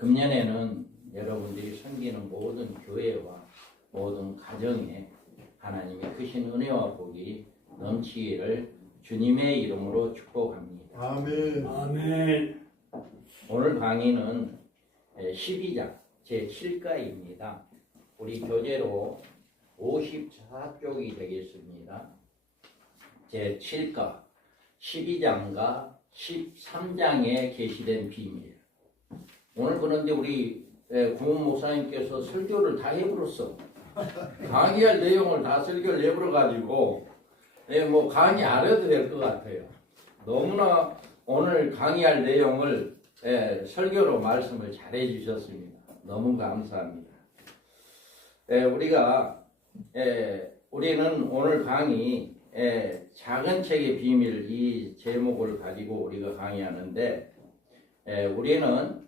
금년에는 여러분들이 섬기는 모든 교회와 모든 가정에 하나님의 크신 은혜와 복이 넘치기를 주님의 이름으로 축복합니다. 아멘. 아멘. 오늘 강의는 12장 제7가입니다. 우리 교재로 54쪽이 되겠습니다. 제7가 12장과 13장에 게시된 비밀. 오늘 그런데 우리 고문 목사님께서 설교를 다 해버렸어. 강의할 내용을 다 설교를 해버려가지고 뭐 강의 안 해도 될 것 같아요. 너무나 오늘 강의할 내용을 설교로 말씀을 잘 해주셨습니다. 너무 감사합니다. 우리는 오늘 강의 작은 책의 비밀 이 제목을 가지고 우리가 강의하는데 우리는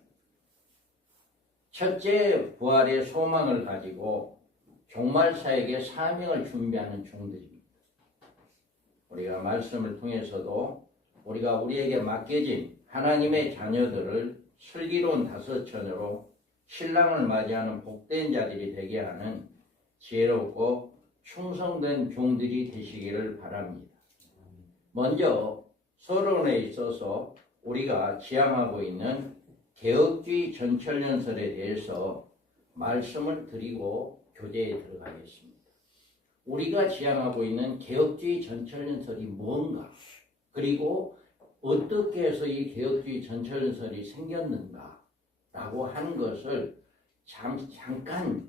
첫째 부활의 소망을 가지고 종말사에게 사명을 준비하는 종들입니다. 우리가 말씀을 통해서도 우리가 우리에게 맡겨진 하나님의 자녀들을 슬기로운 다섯처녀로 신랑을 맞이하는 복된 자들이 되게 하는 지혜롭고 충성된 종들이 되시기를 바랍니다. 먼저 서론에 있어서 우리가 지향하고 있는 개혁주의 전철연설에 대해서 말씀을 드리고 교재에 들어가겠습니다. 우리가 지향하고 있는 개혁주의 전철연설이 뭔가, 그리고 어떻게 해서 이 개혁주의 전철연설이 생겼는가라고 하는 것을 잠깐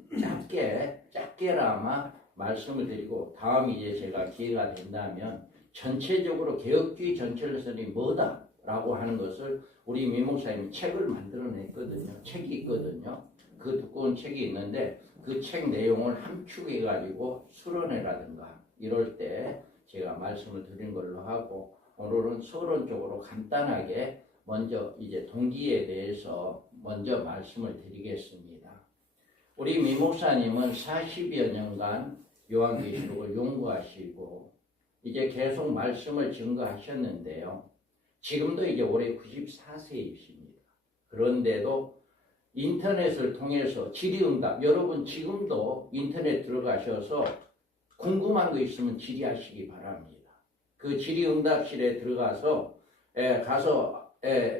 짧게나마 말씀을 드리고, 다음 이제 제가 기회가 된다면 전체적으로 개혁주의 전철연설이 뭐다라고 하는 것을 우리 미 목사님이 책을 만들어냈거든요. 책이 있거든요. 그 두꺼운 책이 있는데 그 책 내용을 함축해가지고 수련회라든가 이럴 때 제가 말씀을 드린 걸로 하고, 오늘은 서론적으로 간단하게 먼저 이제 동기에 대해서 먼저 말씀을 드리겠습니다. 우리 미 목사님은 40여 년간 요한계시록을 연구하시고 이제 계속 말씀을 증거하셨는데요. 지금도 이제 올해 94세이십니다. 그런데도 인터넷을 통해서 질의응답, 여러분 지금도 인터넷 들어가셔서 궁금한 거 있으면 질의하시기 바랍니다. 그 질의응답실에 들어가서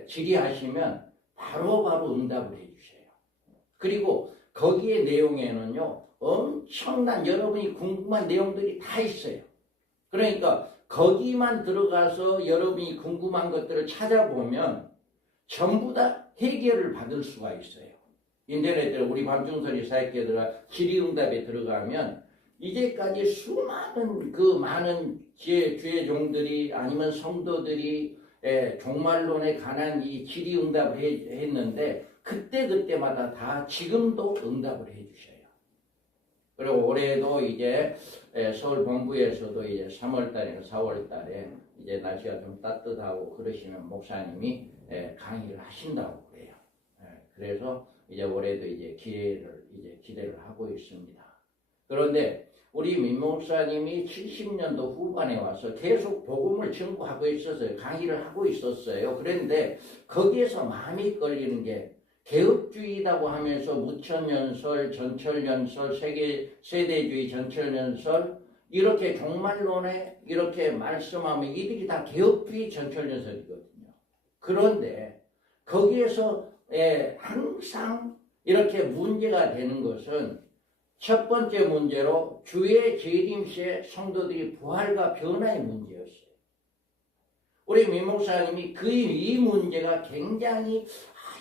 질의하시면 바로바로 응답을 해주세요. 그리고 거기에 내용에는요 엄청난 여러분이 궁금한 내용들이 다 있어요. 그러니까 거기만 들어가서 여러분이 궁금한 것들을 찾아보면 전부 다 해결을 받을 수가 있어요. 인터넷에 우리 밤중설이 사역에 들어가 질의응답에 들어가면 이제까지 수많은 그 많은 주의 종들이 아니면 성도들이 종말론에 관한 이 질의응답을 했는데 그때마다 다 지금도 응답을 해주셔요. 그리고 올해도 이제 서울 본부에서도 이제 3월달이나 4월달에 이제 날씨가 좀 따뜻하고 그러시면 목사님이 강의를 하신다고 그래요. 그래서 이제 올해도 이제 기회를 이제 기대를 하고 있습니다. 그런데 우리 민 목사님이 70년도 후반에 와서 계속 복음을 전구하고 있었어요. 강의를 하고 있었어요. 그런데 거기에서 마음이 끌리는 게 개혁주의라고 하면서 무천연설, 전철연설, 세대주의 전철연설 이렇게 종말론에 이렇게 말씀하면 이들이 다 개혁주의 전철연설이거든요. 그런데 거기에서 항상 이렇게 문제가 되는 것은 첫 번째 문제로 주의 재림 시에 성도들이 부활과 변화의 문제였어요. 우리 민 목사님이 이 문제가 굉장히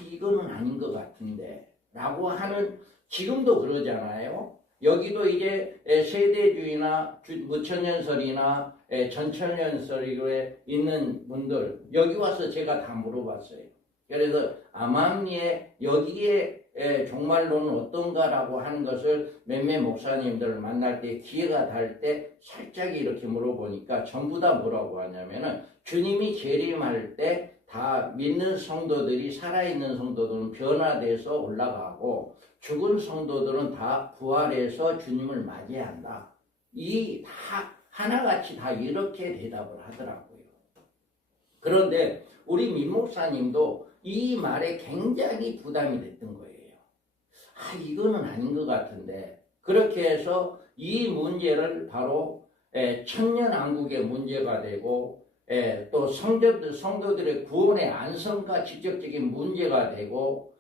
이거는 아닌 것 같은데 라고 하는, 지금도 그러잖아요. 여기도 이제 세대주의나 무천연설이나 전천연설에 있는 분들 여기 와서 제가 다 물어봤어요. 그래서 암암리에 여기에 종말론은 어떤가라고 하는 것을 몇몇 목사님들을 만날 때 기회가 될 때 살짝 이렇게 물어보니까 전부 다 뭐라고 하냐면은 주님이 재림할 때 다 믿는 성도들이, 살아있는 성도들은 변화돼서 올라가고 죽은 성도들은 다 부활해서 주님을 맞이한다. 이 다 하나같이 다 이렇게 대답을 하더라고요. 그런데 우리 민 목사님도 이 말에 굉장히 부담이 됐던 거예요. 이거는 아닌 것 같은데, 그렇게 해서 이 문제를 바로 천년왕국의 문제가 되고, 또 성도들의 구원의 안성과 직접적인 문제가 되고,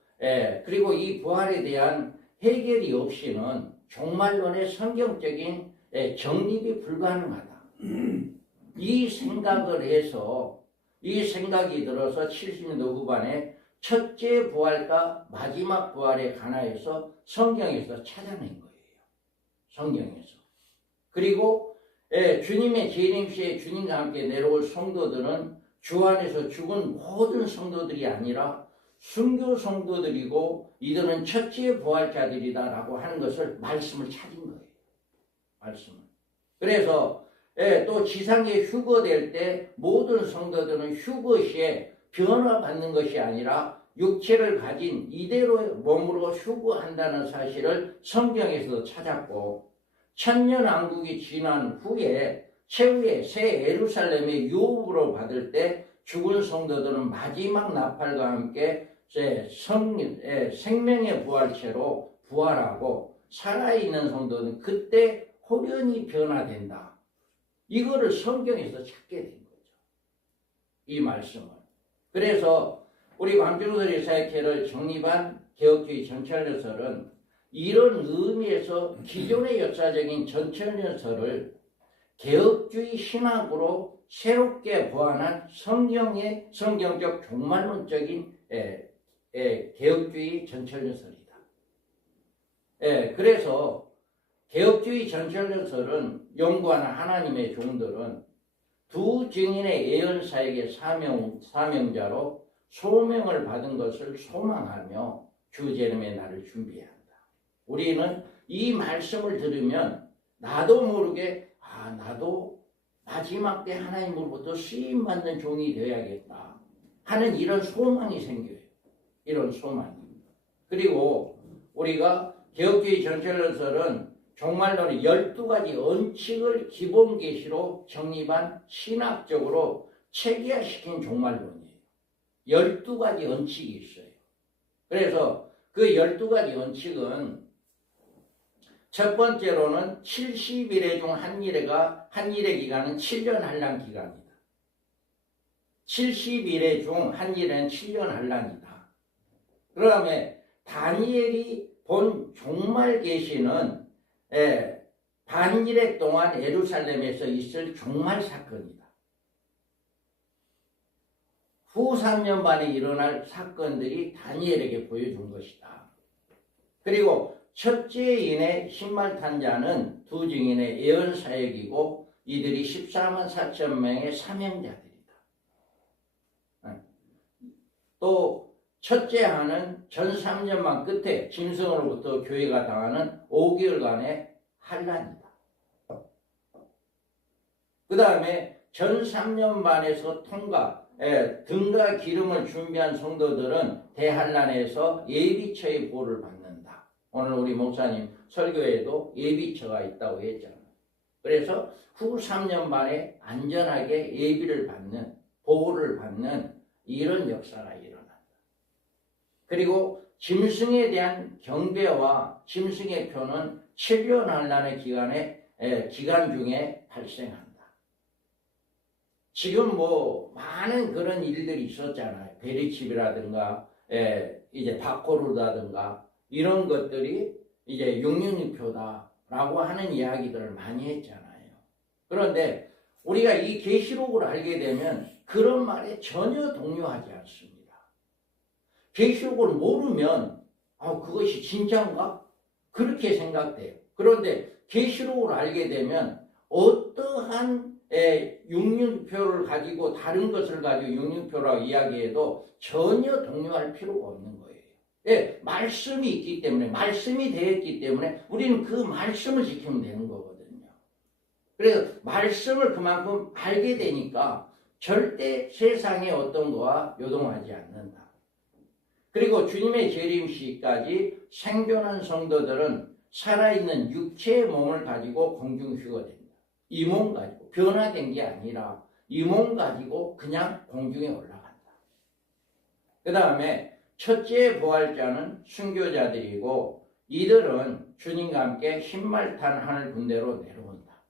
그리고 이 부활에 대한 해결이 없이는 종말론의 성경적인 정립이 불가능하다. 이 생각을 해서, 이 생각이 들어서 70년대 후반에 첫째 부활과 마지막 부활에 관하여서 성경에서 찾아낸 거예요. 성경에서. 그리고 주님의 재림시에 주님과 함께 내려올 성도들은 주 안에서 죽은 모든 성도들이 아니라 순교 성도들이고 이들은 첫째 부활자들이다라고 하는 것을 말씀을 찾은 거예요. 말씀을. 그래서 또 지상에 휴거될 때 모든 성도들은 휴거 시에 변화받는 것이 아니라 육체를 가진 이대로의 몸으로 휴거한다는 사실을 성경에서 찾았고, 천년왕국이 지난 후에 최후의 새 예루살렘의 유업으로 받을 때 죽은 성도들은 마지막 나팔과 함께 생명의 부활체로 부활하고, 살아있는 성도는 그때 호련히 변화된다. 이거를 성경에서 찾게 된 거죠. 이 말씀을. 그래서 우리 광주로서 이사야서를 정립한 개혁주의 전철연설은 이런 의미에서 기존의 역사적인 전철연설을 개혁주의 신학으로 새롭게 보완한 성경적 종말론적인 개혁주의 전철연설이다. 그래서 개혁주의 전철연설은 연구하는 하나님의 종들은 두 증인의 예언사에게 사명자로 소명을 받은 것을 소망하며 주 재림의 날을 준비해야 한다. 우리는 이 말씀을 들으면 나도 모르게 나도 마지막 때 하나님으로부터 쓰임받는 종이 되어야겠다 하는 이런 소망이 생겨요. 이런 소망이. 그리고 우리가 개혁주의 전철연설은 종말론의 12가지 원칙을 기본 계시로 정립한 신학적으로 체계화시킨 종말론이에요. 12가지 원칙이 있어요. 그래서 그 12가지 원칙은 첫 번째로는 70일의 중 한 일의 기간은 7년 한란 기간이다. 70일의 중 한 일은 7년 한란이다. 그 다음에 다니엘이 본 종말 계시는 반일의 동안 예루살렘에서 있을 종말 사건이다. 후 3년 반에 일어날 사건들이 다니엘에게 보여준 것이다. 그리고 첫째인의 신말탄 자는 두 증인의 예언 사역이고 이들이 14만 4천 명의 사명자들이다. 또 첫째 하는 전 3년만 끝에 짐승으로부터 교회가 당하는 5개월간의 환란이다. 그 다음에 전 3년 반에서 통과, 등과 기름을 준비한 성도들은 대환란에서 예비처의 보호를 받는다. 오늘 우리 목사님 설교에도 예비처가 있다고 했잖아요. 그래서 후 3년 반에 안전하게 예비를 받는, 보호를 받는 이런 역사가 일어난다. 그리고 짐승에 대한 경배와 짐승의 표는 7년 환란의 기간 중에 발생한다. 지금 많은 그런 일들이 있었잖아요. 베리칩이라든가 이제 바코르다든가 이런 것들이 이제 666표다라고 하는 이야기들을 많이 했잖아요. 그런데 우리가 이 계시록을 알게 되면 그런 말에 전혀 동요하지 않습니다. 계시록을 모르면 그것이 진짜인가? 그렇게 생각돼요. 그런데 계시록을 알게 되면 어떠한 666표를 가지고 다른 것을 가지고 666표라고 이야기해도 전혀 동요할 필요가 없는 거예요. 말씀이 있기 때문에, 말씀이 되었기 때문에 우리는 그 말씀을 지키면 되는 거거든요. 그래서 말씀을 그만큼 알게 되니까 절대 세상의 어떤 거와 요동하지 않는다. 그리고 주님의 재림시까지 생존한 성도들은 살아있는 육체의 몸을 가지고 공중휴거된다. 이 몸 가지고 변화된 게 아니라 이 몸 가지고 그냥 공중에 올라간다. 그 다음에 첫째 부활자는 순교자들이고 이들은 주님과 함께 흰말탄 하늘 군대로 내려온다.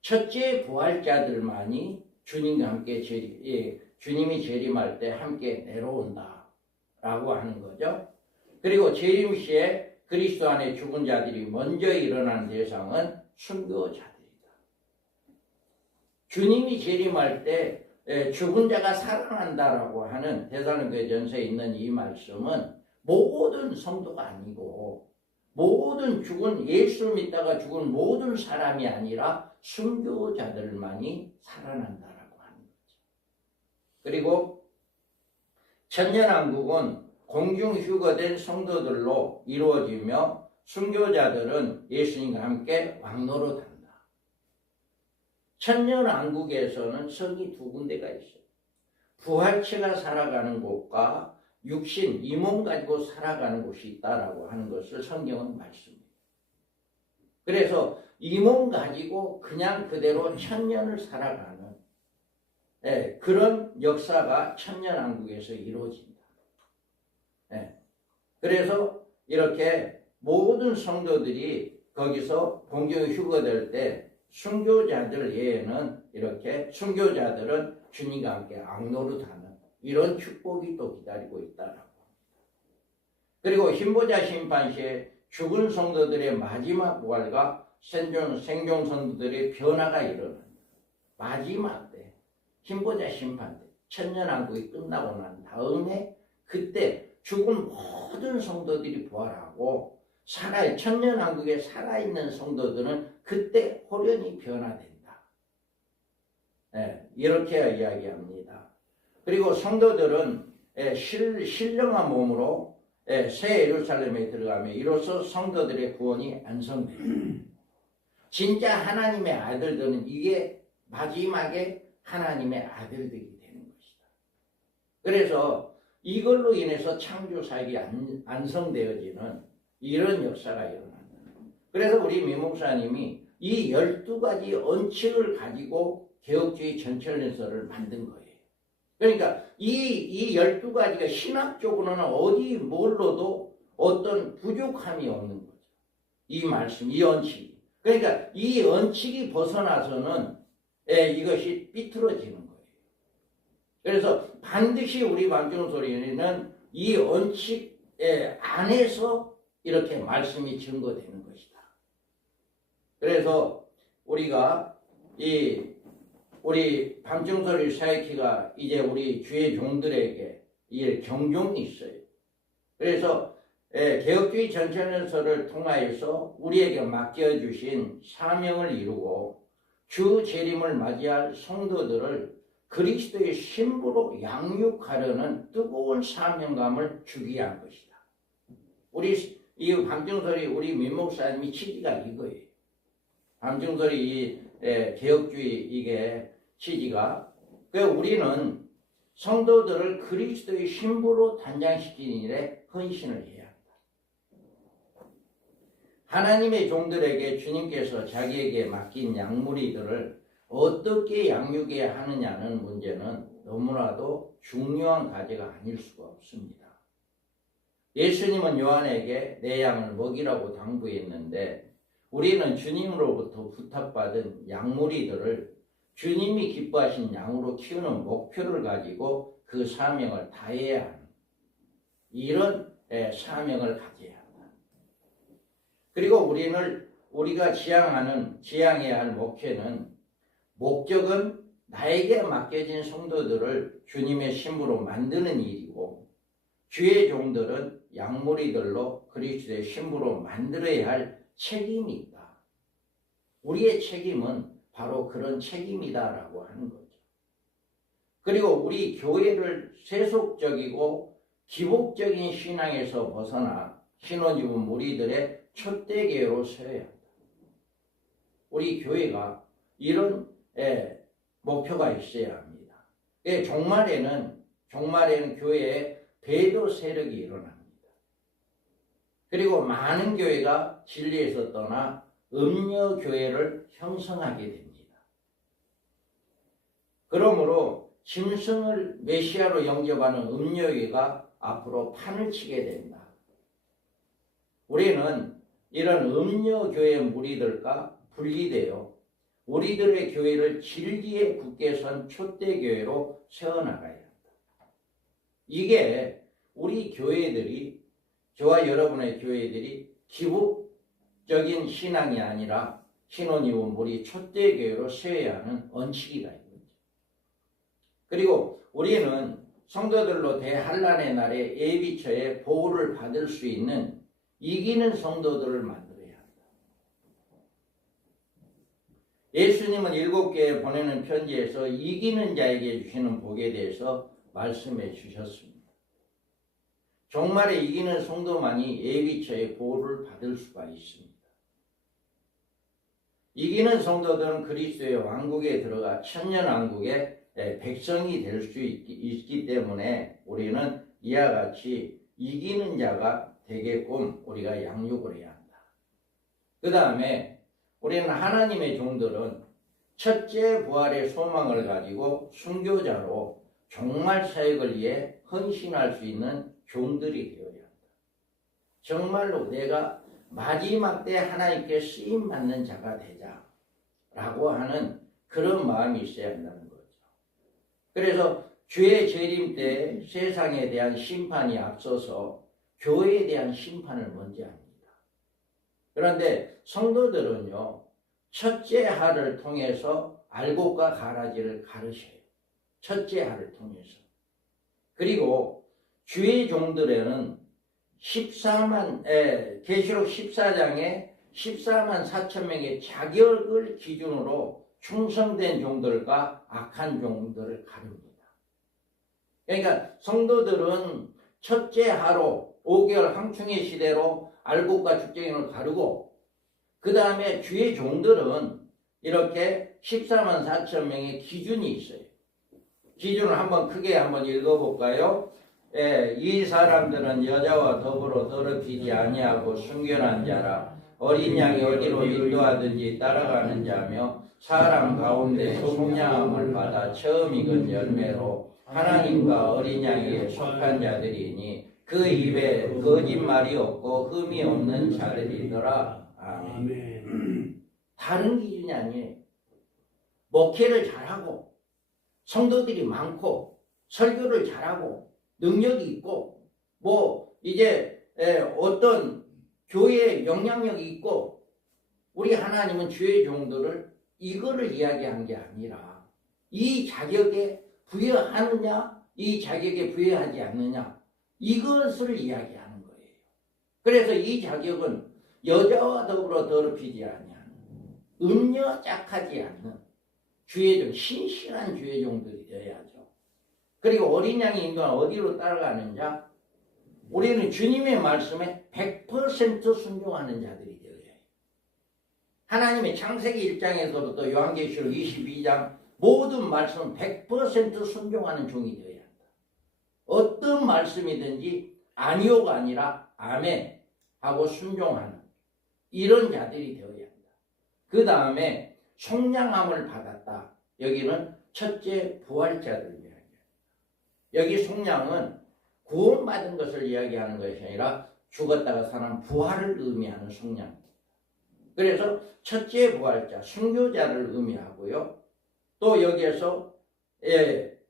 첫째 부활자들만이 주님과 함께 주님이 재림할 때 함께 내려온다 라고 하는 거죠. 그리고 재림 시에 그리스도 안에 죽은 자들이 먼저 일어나는 대상은 순교자들이다. 주님이 재림할 때 죽은 자가 살아난다라고 하는 데살로니가전서에 있는 이 말씀은 모든 성도가 아니고 모든 예수를 믿다가 죽은 모든 사람이 아니라 순교자들만이 살아난다라고 하는 거죠. 그리고 천년왕국은 공중휴거된 성도들로 이루어지며 순교자들은 예수님과 함께 왕노릇한다. 천년왕국에서는 성이 두 군데가 있어요. 부활체가 살아가는 곳과 육신, 이 몸 가지고 살아가는 곳이 있다라고 하는 것을 성경은 말씀해요. 그래서 이 몸 가지고 그냥 그대로 천년을 살아가는 그런 역사가 천년왕국에서 이루어진다. 그래서 이렇게 모든 성도들이 거기서 공중휴거될 때 순교자들 외에는 이렇게 순교자들은 주님과 함께 악노릇하는 이런 축복이 또 기다리고 있다라고 합니다. 그리고 흰보자 심판시에 죽은 성도들의 마지막 부활과 생존 성도들의 변화가 일어난다. 마지막 때 흰보자 심판 때 천년왕국이 끝나고 난 다음에 그때 죽은 모든 성도들이 부활하고 천년왕국에 살아있는 성도들은 그때 호련히 변화된다. 이렇게 이야기합니다. 그리고 성도들은 신령한 몸으로 새 예루살렘에 들어가며 이로써 성도들의 구원이 완성됩니다. 진짜 하나님의 아들들은 이게 마지막에 하나님의 아들들이 되는 것이다. 그래서 이걸로 인해서 창조 사역이 완성되어지는 이런 역사가 일어난다. 그래서 우리 민목사님이 이 12가지 원칙을 가지고 개혁주의 전철연설을 만든 거예요. 그러니까 이 12가지가 신학적으로는 어디 뭘로도 어떤 부족함이 없는 거죠. 이 말씀, 이 원칙이. 그러니까 이 원칙이 벗어나서는 이것이 삐뚤어지는 거예요. 그래서 반드시 우리 방정소리는 이 원칙 안에서 이렇게 말씀이 증거되는 것이다. 그래서 우리가 우리 방정소리 사역회가 이제 우리 주의 종들에게 이 경종이 있어요. 그래서 개혁주의 전천연설을 통하여서 우리에게 맡겨주신 사명을 이루고 주 재림을 맞이할 성도들을 그리스도의 신부로 양육하려는 뜨거운 사명감을 주기 위한 것이다. 이 방정설이 우리 민목사님이 취지가 이거예요. 방정설이 이 개혁주의 이게 취지가 우리는 성도들을 그리스도의 신부로 단장시키는 일에 헌신을 해야 한다. 하나님의 종들에게 주님께서 자기에게 맡긴 양무리들을 어떻게 양육해야 하느냐는 문제는 너무나도 중요한 과제가 아닐 수가 없습니다. 예수님은 요한에게 내 양을 먹이라고 당부했는데 우리는 주님으로부터 부탁받은 양무리들을 주님이 기뻐하신 양으로 키우는 목표를 가지고 그 사명을 다해야 하는 이런 사명을 가져야 한다. 그리고 우리가 지향해야 할 목적은 나에게 맡겨진 성도들을 주님의 신부로 만드는 일이고 주의 종들은 양무리들로 그리스도의 신부로 만들어야 할 책임이 있다. 우리의 책임은 바로 그런 책임이다라고 하는 거죠. 그리고 우리 교회를 세속적이고 기복적인 신앙에서 벗어나 신혼 입은 무리들의 촛대교회로 세워야 한다. 우리 교회가 이런 목표가 있어야 합니다. 종말에는 교회에 배도 세력이 일어납니다. 그리고 많은 교회가 진리에서 떠나 음녀 교회를 형성하게 됩니다. 그러므로 짐승을 메시아로 영접하는 음료교회가 앞으로 판을 치게 된다. 우리는 이런 음료교회 무리들과 분리되어 우리들의 교회를 진리에 굳게 선 촛대교회로 세워나가야 한다. 이게 우리 교회들이, 저와 여러분의 교회들이 기복적인 신앙이 아니라 신혼이온 우리 촛대교회로 세워야 하는 원칙이다. 그리고 우리는 성도들로 대환란의 날에 예비처에 보호를 받을 수 있는 이기는 성도들을 만들어야 한다. 예수님은 7교회에 보내는 편지에서 이기는 자에게 주시는 복에 대해서 말씀해 주셨습니다. 종말에 이기는 성도만이 예비처의 보호를 받을 수가 있습니다. 이기는 성도들은 그리스도의 왕국에 들어가 천년왕국의 백성이 될 수 있기 때문에 우리는 이와 같이 이기는 자가 되게끔 우리가 양육을 해야 한다. 그 다음에 우리는 하나님의 종들은 첫째 부활의 소망을 가지고 순교자로 종말 사역을 위해 헌신할 수 있는 종들이 되어야 한다. 정말로 내가 마지막 때 하나님께 쓰임받는 자가 되자라고 하는 그런 마음이 있어야 한다는 거죠. 그래서 주의 재림 때 세상에 대한 심판이 앞서서 교회에 대한 심판을 먼저 합니다. 그런데 성도들은요, 첫째 하를 통해서 알곡과 가라지를 가르쳐요. 첫째 하를 통해서. 그리고 주의 종들에는 계시록 14장에 14만 4천 명의 자격을 기준으로 충성된 종들과 악한 종들을 가릅니다. 그러니까 성도들은 첫째 하로 5개월 황충의 시대로 알곡과 죽정인을 가르고, 그 다음에 주의 종들은 이렇게 14만 4천 명의 기준이 있어요. 기준을 한번 크게 한번 읽어볼까요? 이 사람들은 여자와 더불어 더럽히지 아니하고 순결한 자라, 어린 양이 어디로 인도하든지 따라가는 자며 사람 가운데 속량함을 받아 처음 익은 열매로 하나님과 어린 양에게 속한 자들이니 그 입에 거짓말이 없고 흠이 없는 자들이더라. 아멘. 다른 기준이 아니에요. 목회를 잘하고 성도들이 많고 설교를 잘하고 능력이 있고 이제 어떤 교회에 영향력이 있고, 우리 하나님은 주의 종들을 이거를 이야기한 게 아니라 이 자격에 부여하느냐 이 자격에 부여하지 않느냐 이것을 이야기하는 거예요. 그래서 이 자격은 여자와 더불어 더럽히지 아니하는 음녀 짝하지 않는 주의 종, 신실한 주의 종들이 되어야죠. 그리고 어린 양이 인도한 어디로 따라가는 자, 우리는 주님의 말씀에 100% 순종하는 자들이 되어야 해요. 하나님의 창세기 1장에서도 또 요한계시록 22장 모든 말씀은 100% 순종하는 종이 되어야 한다. 어떤 말씀이든지 아니오가 아니라 아멘 하고 순종하는 이런 자들이 되어야 한다. 그 다음에 속량함을 받았다. 여기는 첫째 부활자들 이야기예요. 여기 속량은 구원받은 것을 이야기하는 것이 아니라 죽었다가 사는 부활을 의미하는 속량입니다. 그래서 첫째 부활자, 순교자를 의미하고요. 또 여기에서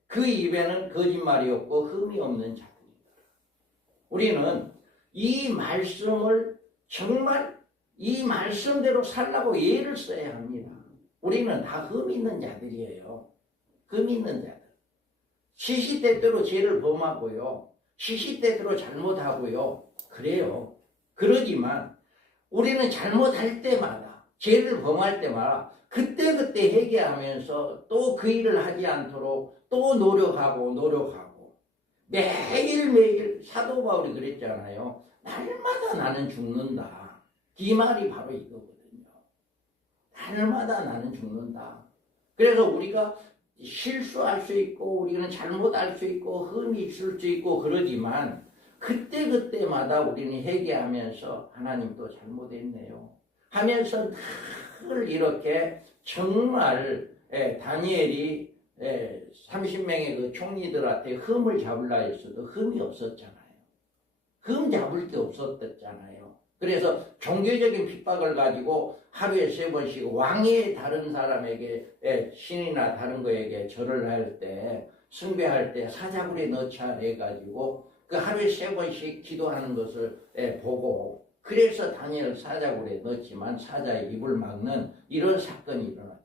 그 입에는 거짓말이 없고 흠이 없는 자들입니다. 우리는 이 말씀을 정말 이 말씀대로 살라고 예를 써야 합니다. 우리는 다 흠 있는 자들이에요. 흠 있는 자들. 시시때때로 죄를 범하고요. 시시때때로 잘못하고요. 그래요. 그러지만 우리는 잘못할 때마다, 죄를 범할 때마다 그때그때 회개하면서 또 그 일을 하지 않도록 또 노력하고 매일매일 사도 바울이 그랬잖아요. 날마다 나는 죽는다. 이 말이 바로 이거거든요. 날마다 나는 죽는다. 그래서 우리가 실수할 수 있고 우리는 잘못할 수 있고 흠이 있을 수 있고 그러지만 그때그때마다 우리는 회개하면서 하나님도 잘못했네요 하면서 늘 이렇게 정말 다니엘이 30명의 그 총리들한테 흠을 잡으려 했어도 흠이 없었잖아요. 흠 잡을 게 없었잖아요. 그래서 종교적인 핍박을 가지고 하루에 3번씩 왕의 다른 사람에게 신이나 다른 거에게 절을 할 때 숭배할 때 사자굴에 넣자 해가지고 그 하루에 3번씩 기도하는 것을 보고 그래서 다니엘 사자굴에 넣었지만 사자의 입을 막는 이런 사건이 일어났잖아요.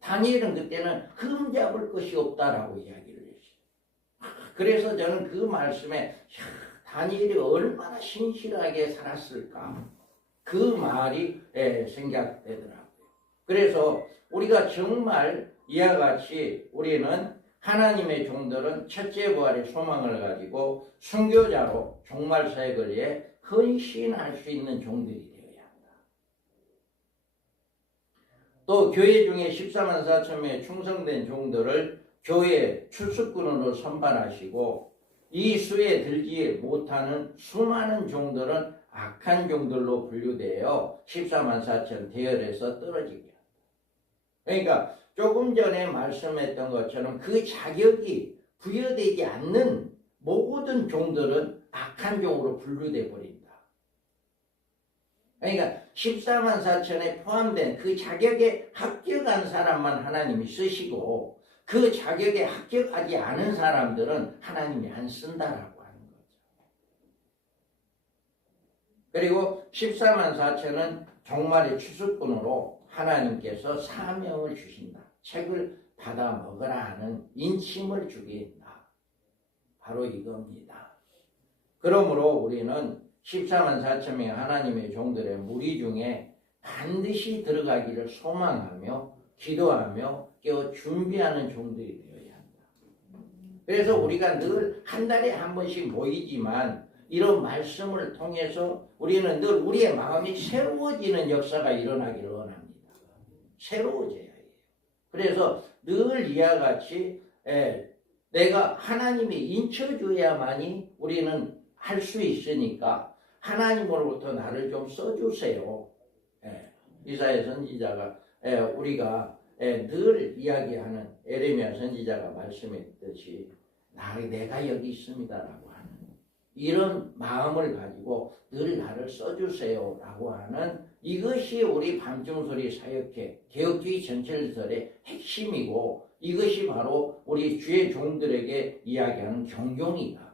다니엘은 그때는 흠 잡을 것이 없다라고 이야기를 했어요. 그래서 저는 그 말씀에 다니엘이 얼마나 신실하게 살았을까 그 말이 생각되더라고요. 그래서 우리가 정말 이와 같이 우리는 하나님의 종들은 첫째 부활의 소망을 가지고 순교자로 종말 사역을 위해 헌신할 수 있는 종들이 되어야 한다. 또 교회 중에 14만 4천 명의 충성된 종들을 교회 출석군으로 선발하시고 이 수에 들지 못하는 수많은 종들은 악한 종들로 분류되어 14만 4천 대열에서 떨어지게 한다. 그러니까 조금 전에 말씀했던 것처럼 그 자격이 부여되지 않는 모든 종들은 악한 종으로 분류돼 버린다. 그러니까 14만 4천에 포함된 그 자격에 합격한 사람만 하나님이 쓰시고 그 자격에 합격하지 않은 사람들은 하나님이 안 쓴다라고 하는 거죠. 그리고 14만 4천은 종말의 추수꾼으로 하나님께서 사명을 주신다. 책을 받아 먹으라 하는 인침을 주게 한다. 바로 이겁니다. 그러므로 우리는 14만 4천 명의 하나님의 종들의 무리 중에 반드시 들어가기를 소망하며 기도하며 깨어 준비하는 종들이 되어야 한다. 그래서 우리가 늘 한 달에 한 번씩 모이지만 이런 말씀을 통해서 우리는 늘 우리의 마음이 새로워지는 역사가 일어나기를 원합니다. 새로워져야 해요. 그래서 늘 이와 같이 내가 하나님이 인쳐줘야만이 우리는 할 수 있으니까 하나님으로부터 나를 좀 써주세요. 이사야 선지자가 우리가 늘 이야기하는 에레미야 선지자가 말씀했듯이 내가 여기 있습니다라고 하는 이런 마음을 가지고 늘 나를 써주세요라고 하는 이것이 우리 밤중소리 사역회 개혁주의 전철설의 핵심이고 이것이 바로 우리 주의 종들에게 이야기하는 경종이다.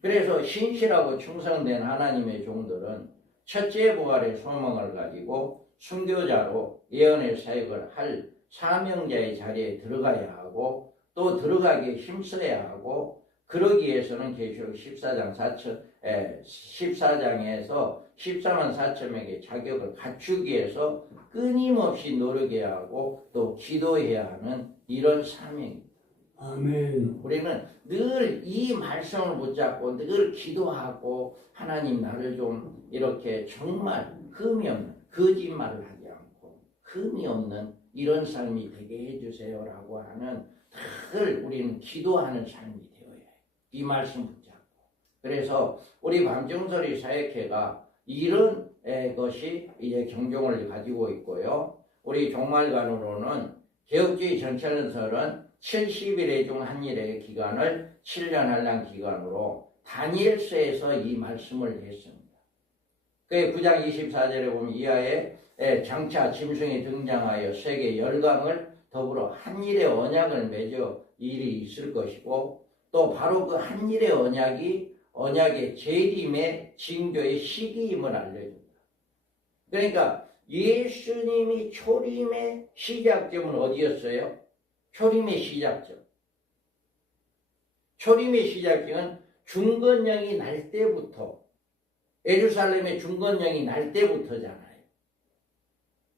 그래서 신실하고 충성된 하나님의 종들은 첫째 부활의 소망을 가지고 순교자로 예언의 사역을 할 사명자의 자리에 들어가야 하고 또 들어가기에 힘써야 하고 그러기 위해서는 계시록 14장에서 14만 4천 명의 자격을 갖추기 위해서 끊임없이 노력해야 하고 또 기도해야 하는 이런 사명입니다. 아멘. 우리는 늘 이 말씀을 붙잡고 늘 기도하고 하나님 나를 좀 이렇게 정말 흠이 없는 거짓말을 하지 않고 흠이 없는 이런 삶이 되게 해주세요라고 하는 늘 우리는 기도하는 삶이 되어야 해요. 이 말씀 붙잡고. 그래서 우리 밤중소리 사역회가 이런 것이 이제 경종을 가지고 있고요. 우리 종말관으로는 개혁주의 전철설은 70일의 중 한 일의 기간을 7년 한량 기간으로 다니엘서에서 이 말씀을 했습니다. 그 9장 24절에 보면 이하에 장차 짐승이 등장하여 세계 열강을 더불어 한 일의 언약을 맺어 일이 있을 것이고 또 바로 그 한 일의 언약의 재림의 징조의 시기임을 알려줍니다. 그러니까 예수님이 초림의 시작점은 어디였어요? 초림의 시작점. 초림의 시작점은 중건령이 날 때부터 예루살렘의 중건령이 날 때부터잖아요.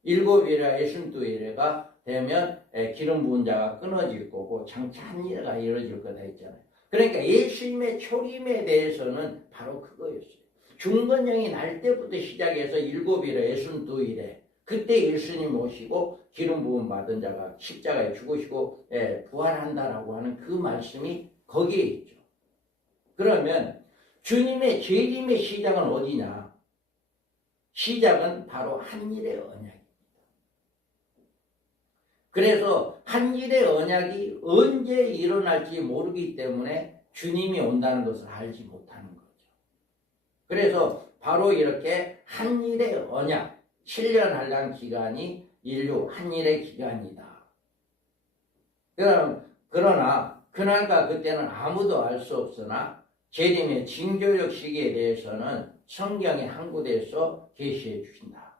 7일에 62일에가 되면 기름 부은 자가 끊어질 거고 장차 한 일가 이루어질 거다 했잖아요. 그러니까 예수님의 초림에 대해서는 바로 그거였어요. 중건령이 날 때부터 시작해서 7일에 62일에 그때 예수님 오시고 기름 부음 받은 자가 십자가에 죽으시고 부활한다라고 하는 그 말씀이 거기에 있죠. 그러면 주님의 재림의 시작은 어디냐? 시작은 바로 한 일의 언약입니다. 그래서 한 일의 언약이 언제 일어날지 모르기 때문에 주님이 온다는 것을 알지 못하는 거죠. 그래서 바로 이렇게 한 일의 언약, 7년 한량 기간이 인류 한 일의 기간이다. 그러나 그날과 그때는 아무도 알 수 없으나 재림의 징조적 시기에 대해서는 성경의 한 곳에서 계시해 주신다.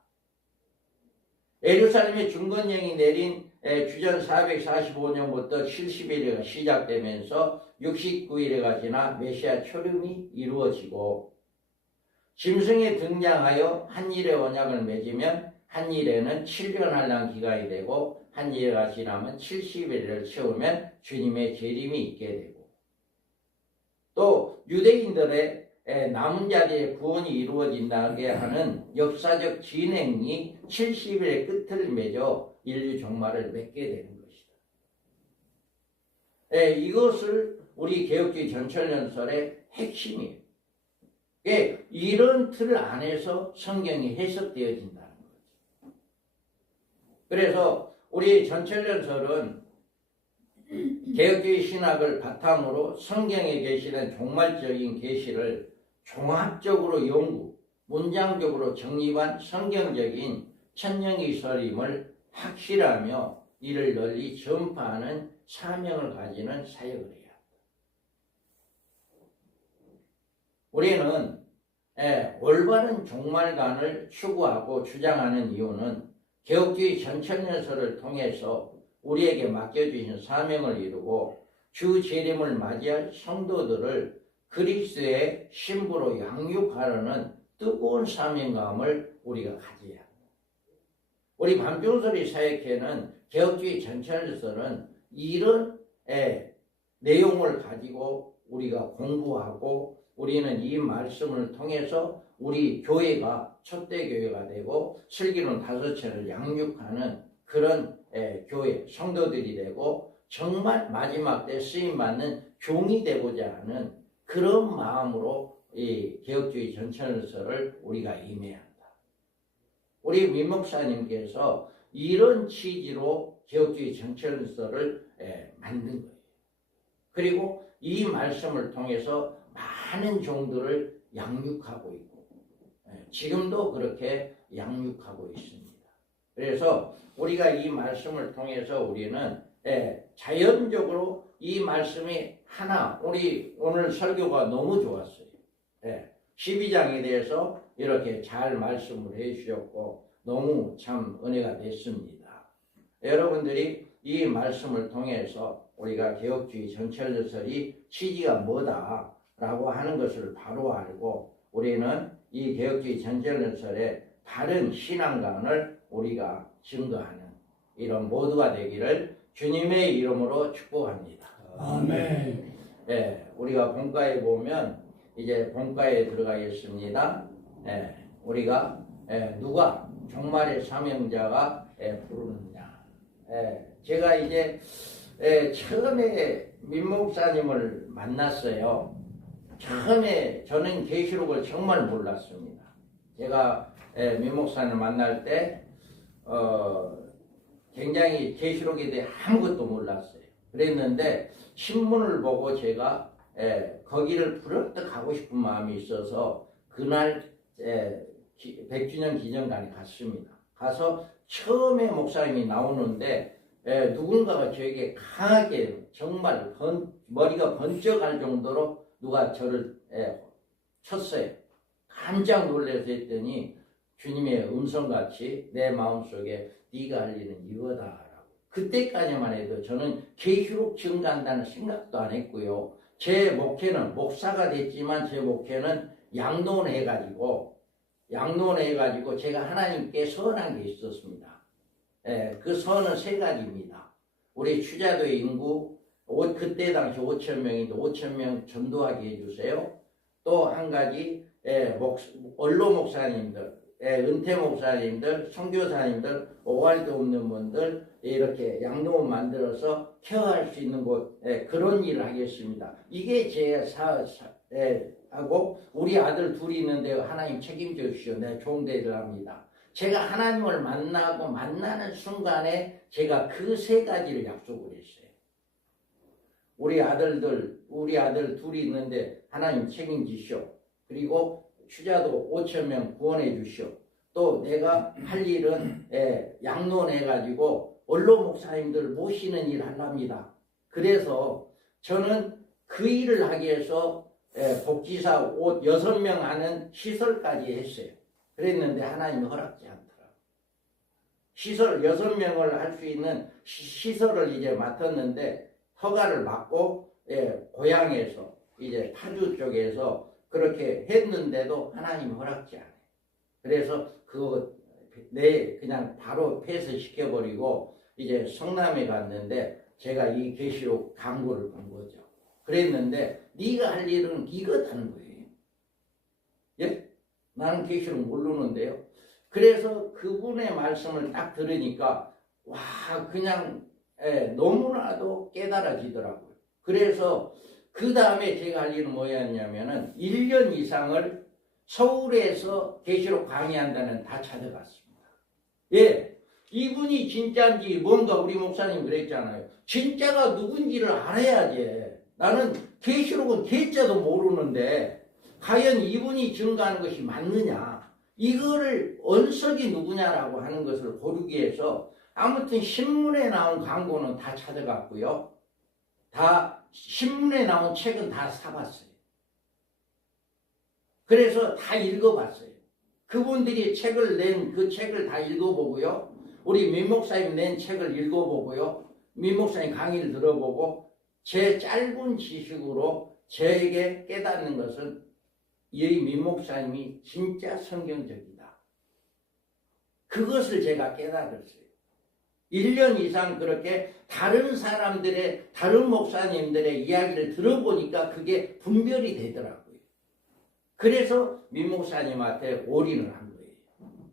예루살렘의 중건령이 내린 주전 445년부터 70일이 시작되면서 69일에가 지나 메시아 초림이 이루어지고 짐승에 등장하여 한 일의 언약을 맺으면 한 일에는 7년 한량 기간이 되고 한 일가 지나면 70일을 채우면 주님의 재림이 있게 되고 또 유대인들의 남은 자들의 구원이 이루어진다게 하는 역사적 진행이 70일의 끝을 맺어 인류 종말을 맺게 되는 것이다. 이것을 우리 개혁주의 전철연설의 핵심이에요. 이런 틀 안에서 성경이 해석되어진다는 거죠. 그래서 우리 전철연설은 개혁주의 신학을 바탕으로 성경에 계시는 종말적인 계시를 종합적으로 연구, 문장적으로 정립한 성경적인 천년기설임을 확실하며 이를 널리 전파하는 사명을 가지는 사역을 해야 합니다. 우리는 올바른 종말관을 추구하고 주장하는 이유는 개혁주의 전천연설을 통해서 우리에게 맡겨주신 사명을 이루고 주 재림을 맞이할 성도들을 그리스도의 신부로 양육하려는 뜨거운 사명감을 우리가 가져야 합니다. 우리 반병소리 사역회는 개혁주의 전천연설은 이런 내용을 가지고 우리가 공부하고 우리는 이 말씀을 통해서 우리 교회가 첫대 교회가 되고 슬기로운 5채를 양육하는 그런 교회 성도들이 되고 정말 마지막 때 쓰임받는 종이 되고자 하는 그런 마음으로 이 개혁주의 전천연설을 우리가 임해야 한다. 우리 민 목사님께서 이런 취지로 개혁주의 전천연설을 만든 거예요. 그리고 이 말씀을 통해서 많은 종들을 양육하고 있고 지금도 그렇게 양육하고 있습니다. 그래서 우리가 이 말씀을 통해서 우리는 자연적으로 이 말씀이 하나 우리 오늘 설교가 너무 좋았어요. 12장에 대해서 이렇게 잘 말씀을 해 주셨고 너무 참 은혜가 됐습니다. 여러분들이 이 말씀을 통해서 우리가 개혁주의 전철연설이 취지가 뭐다라고 하는 것을 바로 알고 우리는 이 개혁주의 전철연설의 바른 신앙관을 우리가 증거하는 이런 모두가 되기를 주님의 이름으로 축복합니다. 아멘. 우리가 본가에 보면 이제 본가에 들어가겠습니다. 우리가 누가 종말의 사명자가 부르느냐. 제가 이제 처음에 민 목사님을 만났어요. 처음에 저는 계시록을 정말 몰랐습니다. 제가 민 목사님을 만날 때 굉장히 계시록에 대해 아무것도 몰랐어요. 그랬는데 신문을 보고 제가 거기를 부르륵 가고 싶은 마음이 있어서 그날 100주년 기념관에 갔습니다. 가서 처음에 목사님이 나오는데 누군가가 저에게 강하게 정말 머리가 번쩍할 정도로 누가 저를 쳤어요. 깜짝 놀라서 했더니 주님의 음성같이 내 마음속에 네가 할 일은 이거다라고. 그때까지만 해도 저는 계시록 증거한다는 생각도 안 했고요. 제 목회는 목사가 됐지만 제 목회는 양론해가지고 제가 하나님께 선한 게 있었습니다. 그 선은 3가지입니다. 우리 추자도의 인구 그때 당시 5,000명인데 5,000명 전도하게 해주세요. 또 한 가지 언로 목사님들, 은퇴 목사님들, 선교사님들, 오할도 없는 분들 이렇게 양동을 만들어서 케어할 수 있는 곳 그런 일을 하겠습니다. 이게 제 하고 우리 아들 둘이 있는데 하나님 책임져 주시오. 내가 종대를 합니다. 제가 하나님을 만나고 만나는 순간에 제가 그 세 가지를 약속을 했어요. 우리 아들 둘이 있는데 하나님 책임지시오. 그리고 추자도 5,000명 구원해 주시오. 또 내가 할 일은 양론해가지고 원로 목사님들 모시는 일 하랍니다. 그래서 저는 그 일을 하기 위해서 복지사 6명 하는 시설까지 했어요. 그랬는데 하나님이 허락지 않더라고요. 시설 6명을 할 수 있는 시설을 이제 맡았는데 허가를 받고 고향에서 이제 파주 쪽에서 그렇게 했는데도 하나님이 허락지 않아요. 그래서 그거 그냥 바로 폐쇄시켜버리고 이제 성남에 갔는데 제가 이 계시록 광고를 본 거죠. 그랬는데 네가 할 일은 이거다는 거예요. 예? 나는 계시록 모르는데요. 그래서 그분의 말씀을 딱 들으니까 와 그냥 너무나도 깨달아지더라고요. 그래서 그 다음에 제가 할 일은 뭐였냐면은 1년 이상을 서울에서 계시록 강의한다는 다 찾아갔습니다. 예, 이분이 진짜인지 뭔가 우리 목사님 그랬잖아요. 진짜가 누군지를 알아야지. 나는 계시록은 계자도 모르는데 과연 이분이 증거하는 것이 맞느냐, 이거를 언석이 누구냐라고 하는 것을 고르기 위해서 아무튼 신문에 나온 광고는 다 찾아갔고요. 다 신문에 나온 책은 다 사봤어요. 그래서 다 읽어봤어요. 그분들이 책을 낸 그 책을 다 읽어보고요. 우리 민 목사님 낸 책을 읽어보고요. 민 목사님 강의를 들어보고 제 짧은 지식으로 저에게 깨닫는 것은 이 민 목사님이 진짜 성경적이다. 그것을 제가 깨달았어요. 1년 이상 그렇게 다른 사람들의, 다른 목사님들의 이야기를 들어보니까 그게 분별이 되더라고요. 그래서 민 목사님한테 올인을 한 거예요.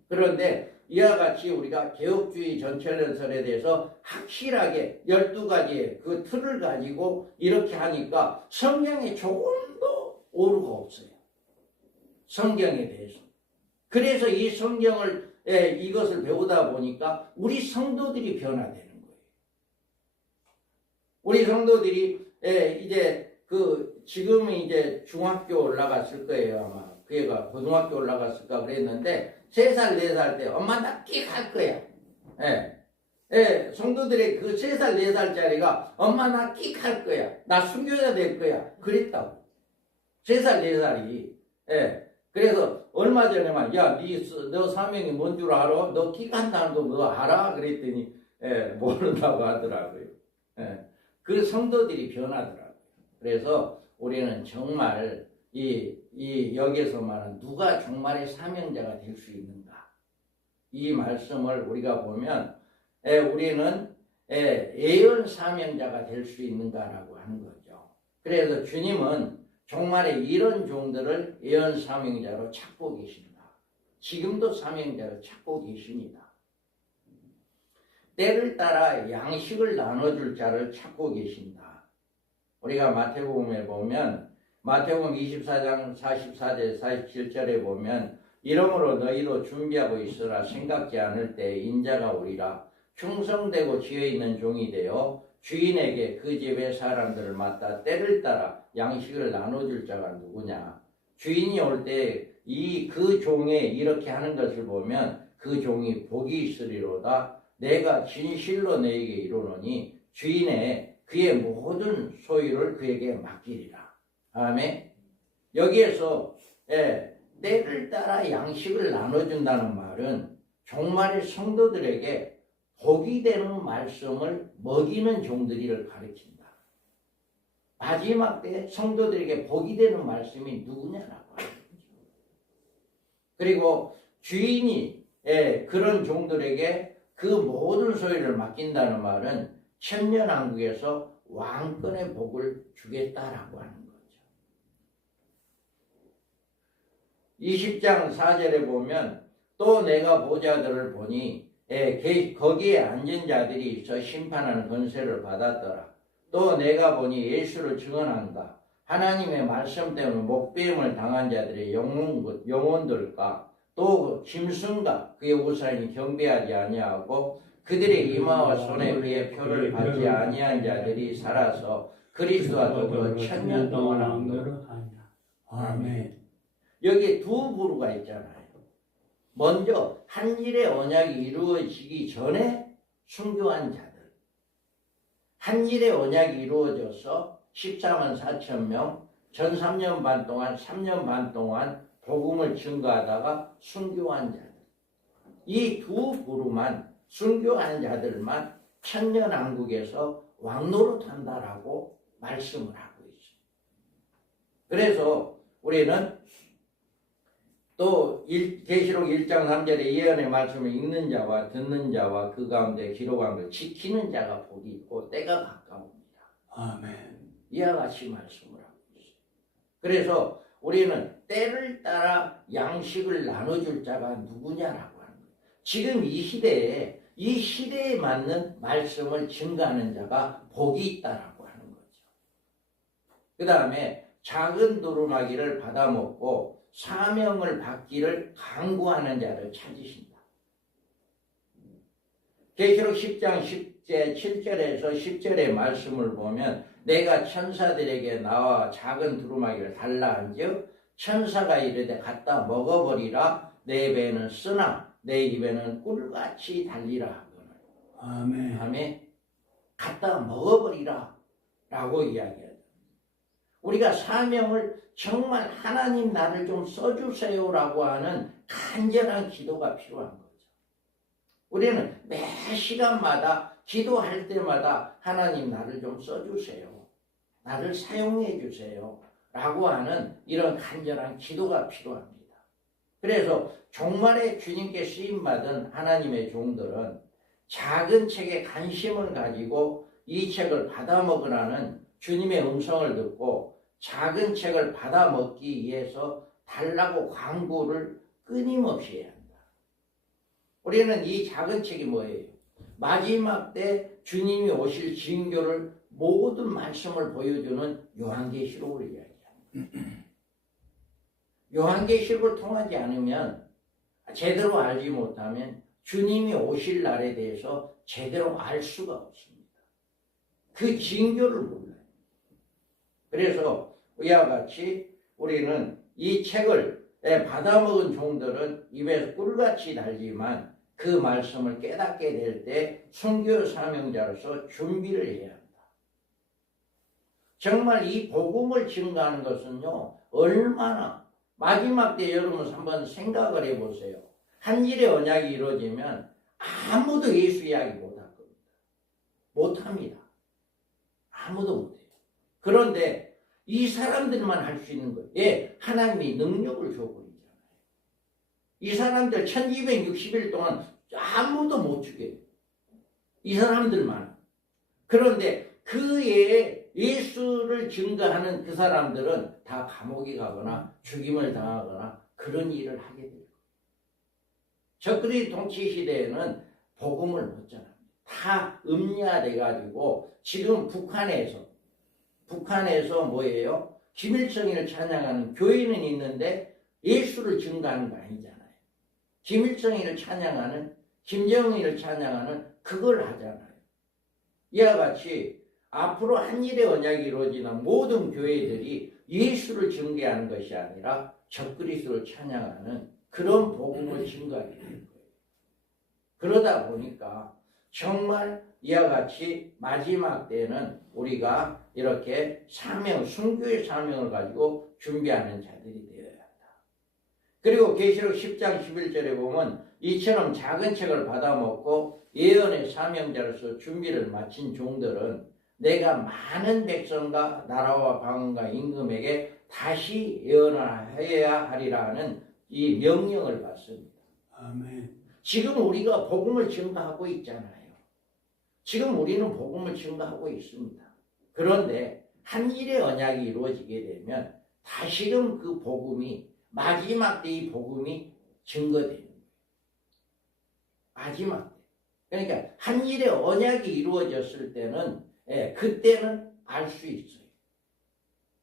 그런데 이와 같이 우리가 개혁주의 전체론설에 대해서 확실하게 12가지의 그 틀을 가지고 이렇게 하니까 성경에 조금도 오류가 없어요. 성경에 대해서. 그래서 이 성경을 이것을 배우다 보니까 우리 성도들이 변화되는 거예요. 우리 성도들이 이제 지금은 이제 중학교 올라갔을 거예요, 아마. 그 애가 고등학교 올라갔을까 그랬는데 3살, 4살 때 엄마 나 끽 할 거야. 성도들의 그 3살, 4살짜리가 엄마 나 끽 할 거야. 나 순교자 될 거야. 그랬다고. 3살, 4살이. 그래서 얼마 전에만 야, 너 사명이 뭔 줄 알아? 너 끽 한다는 거 너 알아? 그랬더니 모른다고 하더라고요. 그 성도들이 변하더라고요. 그래서 우리는 정말 여기에서 말하는 누가 정말의 사명자가 될 수 있는가? 이 말씀을 우리가 보면 우리는 예언 사명자가 될 수 있는가라고 하는 거죠. 그래서 주님은 정말의 이런 종들을 예언 사명자로 찾고 계신다. 지금도 사명자로 찾고 계십니다. 때를 따라 양식을 나눠줄 자를 찾고 계신다. 우리가 마태복음에 보면 마태복음 24장 44절 47절에 보면 이러므로 너희도 준비하고 있으라. 생각지 않을 때 인자가 오리라. 충성되고 지혜있는 종이 되어 주인에게 그 집의 사람들을 맡아 때를 따라 양식을 나눠줄 자가 누구냐. 주인이 올 때 그 종에 이렇게 하는 것을 보면 그 종이 복이 있으리로다. 내가 진실로 너에게 이르노니 주인의 그의 모든 소유를 그에게 맡기리라. 아멘. 여기에서 때를 따라 양식을 나눠준다는 말은 정말의 성도들에게 복이 되는 말씀을 먹이는 종들이를 가르친다. 마지막 때 성도들에게 복이 되는 말씀이 누구냐라고 하는 거죠. 그리고 주인이 그런 종들에게 그 모든 소유를 맡긴다는 말은 천년왕국에서 왕권의 복을 주겠다라고 하는 거죠. 20장 4절에 보면 또 내가 보좌들을 보니 거기에 앉은 자들이 있어 심판하는 권세를 받았더라. 또 내가 보니 예수를 증언한다. 하나님의 말씀 때문에 목배임을 당한 자들의 영혼들과 또 짐승과 그의 우상이 경배하지 아니하고 그들의 이마와 손에 그의 표를 받지 아니한 자들이 살아서 그리스도와 더불어 천년 동안 왕노를 하냐. 아멘. 여기 두 부류가 있잖아요. 먼저 한 일의 언약이 이루어지기 전에 순교한 자들. 한 일의 언약이 이루어져서 14만 4천 명, 전 3년 반 동안, 3년 반 동안 복음을 증거하다가 순교한 자들. 이 두 부류만, 순교한 자들만 천년왕국에서 왕노릇한다라고 말씀을 하고 있습니다. 그래서 우리는 또 계시록 1장 3절에 예언의 말씀을 읽는 자와 듣는 자와 그 가운데 기록한 걸 지키는 자가 복이 있고 때가 가까웁니다. 아멘. 이와 같이 말씀을 하고 있어요. 그래서 우리는 때를 따라 양식을 나눠줄 자가 누구냐라고 하는 거예요. 지금 이 시대에 맞는 말씀을 증거하는 자가 복이 있다라고 하는 거죠. 그 다음에 작은 두루마기를 받아먹고 사명을 받기를 강구하는 자를 찾으신다. 계시록 10장 7절에서 10절의 말씀을 보면 내가 천사들에게 나와 작은 두루마기를 달라 한즉 천사가 이르되 갖다 먹어버리라. 내 배는 쓰나 내 입에는 꿀같이 달리라 하거늘. 아멘. 아멘. 갖다 먹어버리라 라고 이야기해요. 우리가 사명을 정말 하나님 나를 좀 써주세요라고 하는 간절한 기도가 필요한 거죠. 우리는 매 시간마다 기도할 때마다 하나님 나를 좀 써주세요. 나를 사용해 주세요. 라고 하는 이런 간절한 기도가 필요합니다. 그래서 종말에 주님께 쓰임받은 하나님의 종들은 작은 책에 관심을 가지고 이 책을 받아먹으라는 주님의 음성을 듣고 작은 책을 받아먹기 위해서 달라고 광고를 끊임없이 해야 한다. 우리는 이 작은 책이 뭐예요? 마지막 때 주님이 오실 징조를 모든 말씀을 보여주는 요한계시록을 이야기합니다. 요한계시록을 통하지 않으면 제대로 알지 못하면 주님이 오실 날에 대해서 제대로 알 수가 없습니다. 그 징조를 몰라요. 그래서 이와 같이 우리는 이 책을 받아먹은 종들은 입에서 꿀같이 달지만 그 말씀을 깨닫게 될 때 순교 사명자로서 준비를 해야 한다. 정말 이 복음을 증거하는 것은요, 얼마나 마지막 때 여러분 한번 생각을 해보세요. 한 일의 언약이 이루어지면 아무도 예수 이야기 못할 겁니다. 못합니다. 아무도 못해요. 그런데 이 사람들만 할 수 있는 거예요. 예, 하나님이 능력을 줘버리잖아요. 이 사람들 1260일 동안 아무도 못 죽여요. 이 사람들만. 그런데 그의 예수를 증거하는 그 사람들은 다 감옥에 가거나 죽임을 당하거나 그런 일을 하게 돼요. 적그리 통치 시대에는 복음을 못 전합니다. 다 음야돼가지고 지금 북한에서 뭐예요? 김일성이를 찬양하는 교회는 있는데 예수를 증거하는 거 아니잖아요. 김일성이를 찬양하는, 김정은이를 찬양하는 그걸 하잖아요. 이와 같이 앞으로 한 일의 언약이 이루어지는 모든 교회들이 예수를 증거하는 것이 아니라 적그리스도를 찬양하는 그런 복음을 증거하게 되는 거예요. 그러다 보니까 정말 이와 같이 마지막 때는 우리가 이렇게 사명, 순교의 사명을 가지고 준비하는 자들이 되어야 한다. 그리고 계시록 10장 11절에 보면 이처럼 작은 책을 받아먹고 예언의 사명자로서 준비를 마친 종들은 내가 많은 백성과 나라와 방언과 임금에게 다시 예언을 해야 하리라 하는 이 명령을 받습니다. 아멘. 지금 우리가 복음을 증거하고 있잖아요. 지금 우리는 복음을 증거하고 있습니다. 그런데 한 일의 언약이 이루어지게 되면 다시금 그 복음이 마지막 때 이 복음이 증거되는 거예요. 마지막 때. 그러니까 한 일의 언약이 이루어졌을 때는 그때는 알 수 있어요.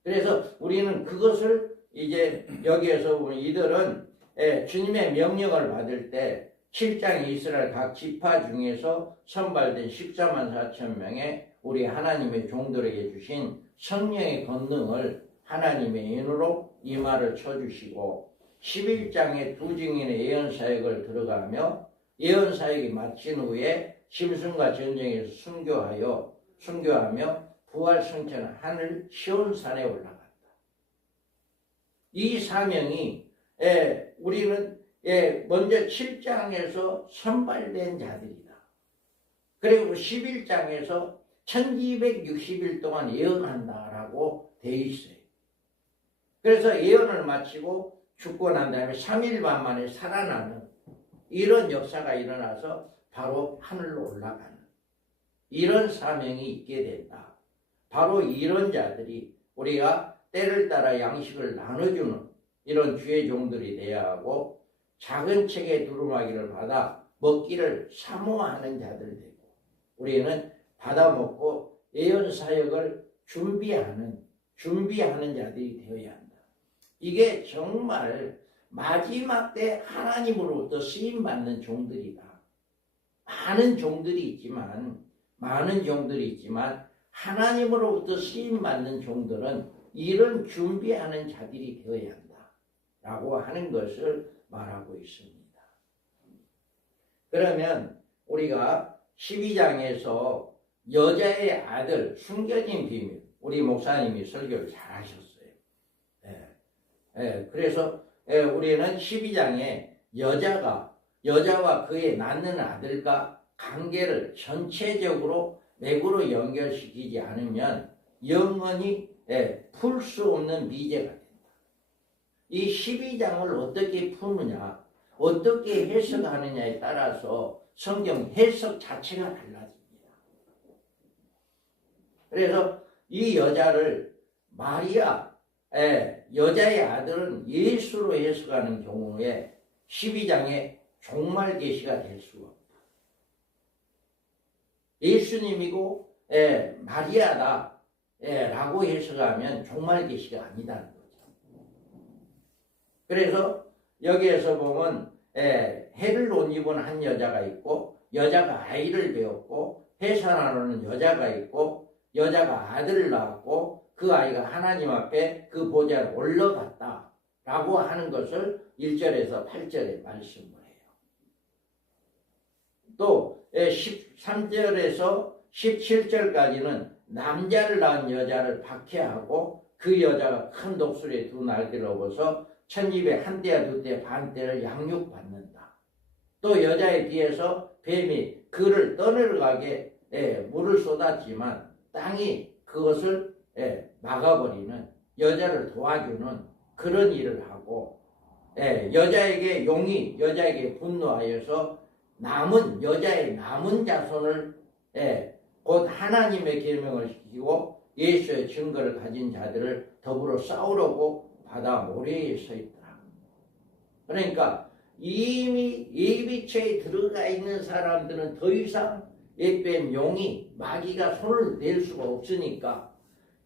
그래서 우리는 그것을 이제 여기에서 보면 이들은 주님의 명령을 받을 때 7장 이스라엘 각 지파 중에서 선발된 14만 4천 명의 우리 하나님의 종들에게 주신 성령의 권능을 하나님의 인으로 이마를 쳐주시고 11장의 두 증인의 예언사역을 들어가며 예언사역이 마친 후에 심승과 전쟁에서 순교하며 부활승천한 하늘 시온산에 올라갔다. 이 사명이 우리는 먼저 7장에서 선발된 자들이다. 그리고 11장에서 1260일 동안 예언한다라고 돼 있어요. 그래서 예언을 마치고 죽고 난 다음에 3일 반 만에 살아나는 이런 역사가 일어나서 바로 하늘로 올라가는 이런 사명이 있게 된다. 바로 이런 자들이 우리가 때를 따라 양식을 나눠주는 이런 주의 종들이 되어야 하고 작은 책의 두루마기를 받아 먹기를 사모하는 자들 되고 우리는 받아 먹고 예언 사역을 준비하는 자들이 되어야 한다. 이게 정말 마지막 때 하나님으로부터 쓰임받는 종들이다. 많은 종들이 있지만 하나님으로부터 쓰임받는 종들은 이런 준비하는 자들이 되어야 한다 라고 하는 것을 말하고 있습니다. 그러면 우리가 12장에서 여자의 아들 숨겨진 비밀 우리 목사님이 설교를 잘 하셨어요. 그래서 우리는 12장에 여자와 그의 낳는 아들과 관계를 전체적으로 맥으로 연결시키지 않으면 영원히 풀 수 없는 미제가 된다. 이 12장을 어떻게 푸느냐, 어떻게 해석하느냐에 따라서 성경 해석 자체가 달라집니다. 그래서 이 여자를 마리아, 여자의 아들은 예수로 해석하는 경우에 12장에 종말 계시가 될 수가 없다. 예수님이고 마리아다 라고 해석하면 종말 계시가 아니다는 거죠. 그래서 여기에서 보면 해를 못 입은 한 여자가 있고 여자가 아이를 배웠고 해산하는 여자가 있고 여자가 아들을 낳았고 그 아이가 하나님 앞에 그 보좌에 올라갔다 라고 하는 것을 1절에서 8절에 말씀을 해요. 또 13절에서 17절까지는 남자를 낳은 여자를 박해하고 그 여자가 큰 독수리의 두 날개를 업어서 찻잎에 한 떼와 두 떼 반 떼를 양육받는다. 또 여자에 비해서 뱀이 그를 떠내려가게 물을 쏟았지만 땅이 그것을 막아버리는 여자를 도와주는 그런 일을 하고 여자에게 용이 여자에게 분노하여서 여자의 남은 자손을 곧 하나님의 계명을 지키고 예수의 증거를 가진 자들을 더불어 싸우려고 바다 모래에 서 있더라. 그러니까 이미 예비처에 들어가 있는 사람들은 더 이상 뱀 용이 마귀가 손을 댈 수가 없으니까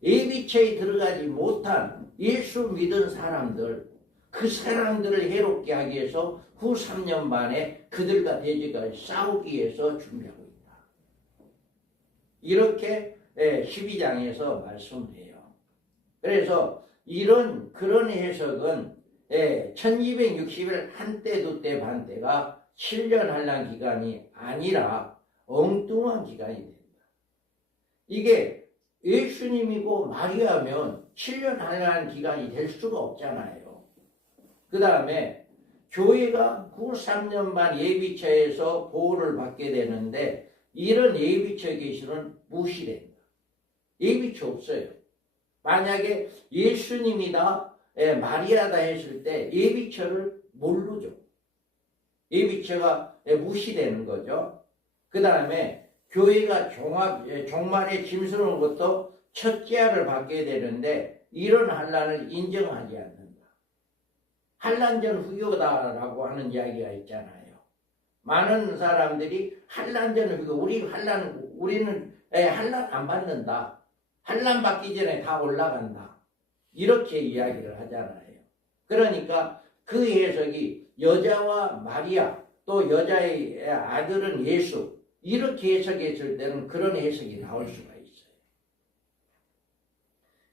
예비처에 들어가지 못한 예수 믿은 사람들 그 사람들을 해롭게 하기 위해서 후 3년 반에 그들과 돼지까지 싸우기 위해서 준비하고 있다. 이렇게 12장에서 말씀해요. 그래서 그런 해석은 1260일 한때 두때 반때가 7년 한란 기간이 아니라 엉뚱한 기간이 된다. 이게 예수님이고 마리아면 7년 한란 기간이 될 수가 없잖아요. 그 다음에 교회가 후 3년 반 예비처에서 보호를 받게 되는데 이런 예비처 계시는 무시된다. 예비처 없어요. 만약에 예수님이다 마리아다 했을 때 예비처를 모르죠. 예비처가 무시되는 거죠. 그 다음에 교회가 종말의 짐승으로부터 첫째 알을 받게 되는데 이런 환란을 인정하지 않는다. 환란전 후교다라고 하는 이야기가 있잖아요. 많은 사람들이 환란전 후교, 우리는 환란 안 받는다. 환란 받기 전에 다 올라간다. 이렇게 이야기를 하잖아요. 그러니까 그 해석이 여자와 마리아 또 여자의 아들은 예수 이렇게 해석했을 때는 그런 해석이 나올 수가 있어요.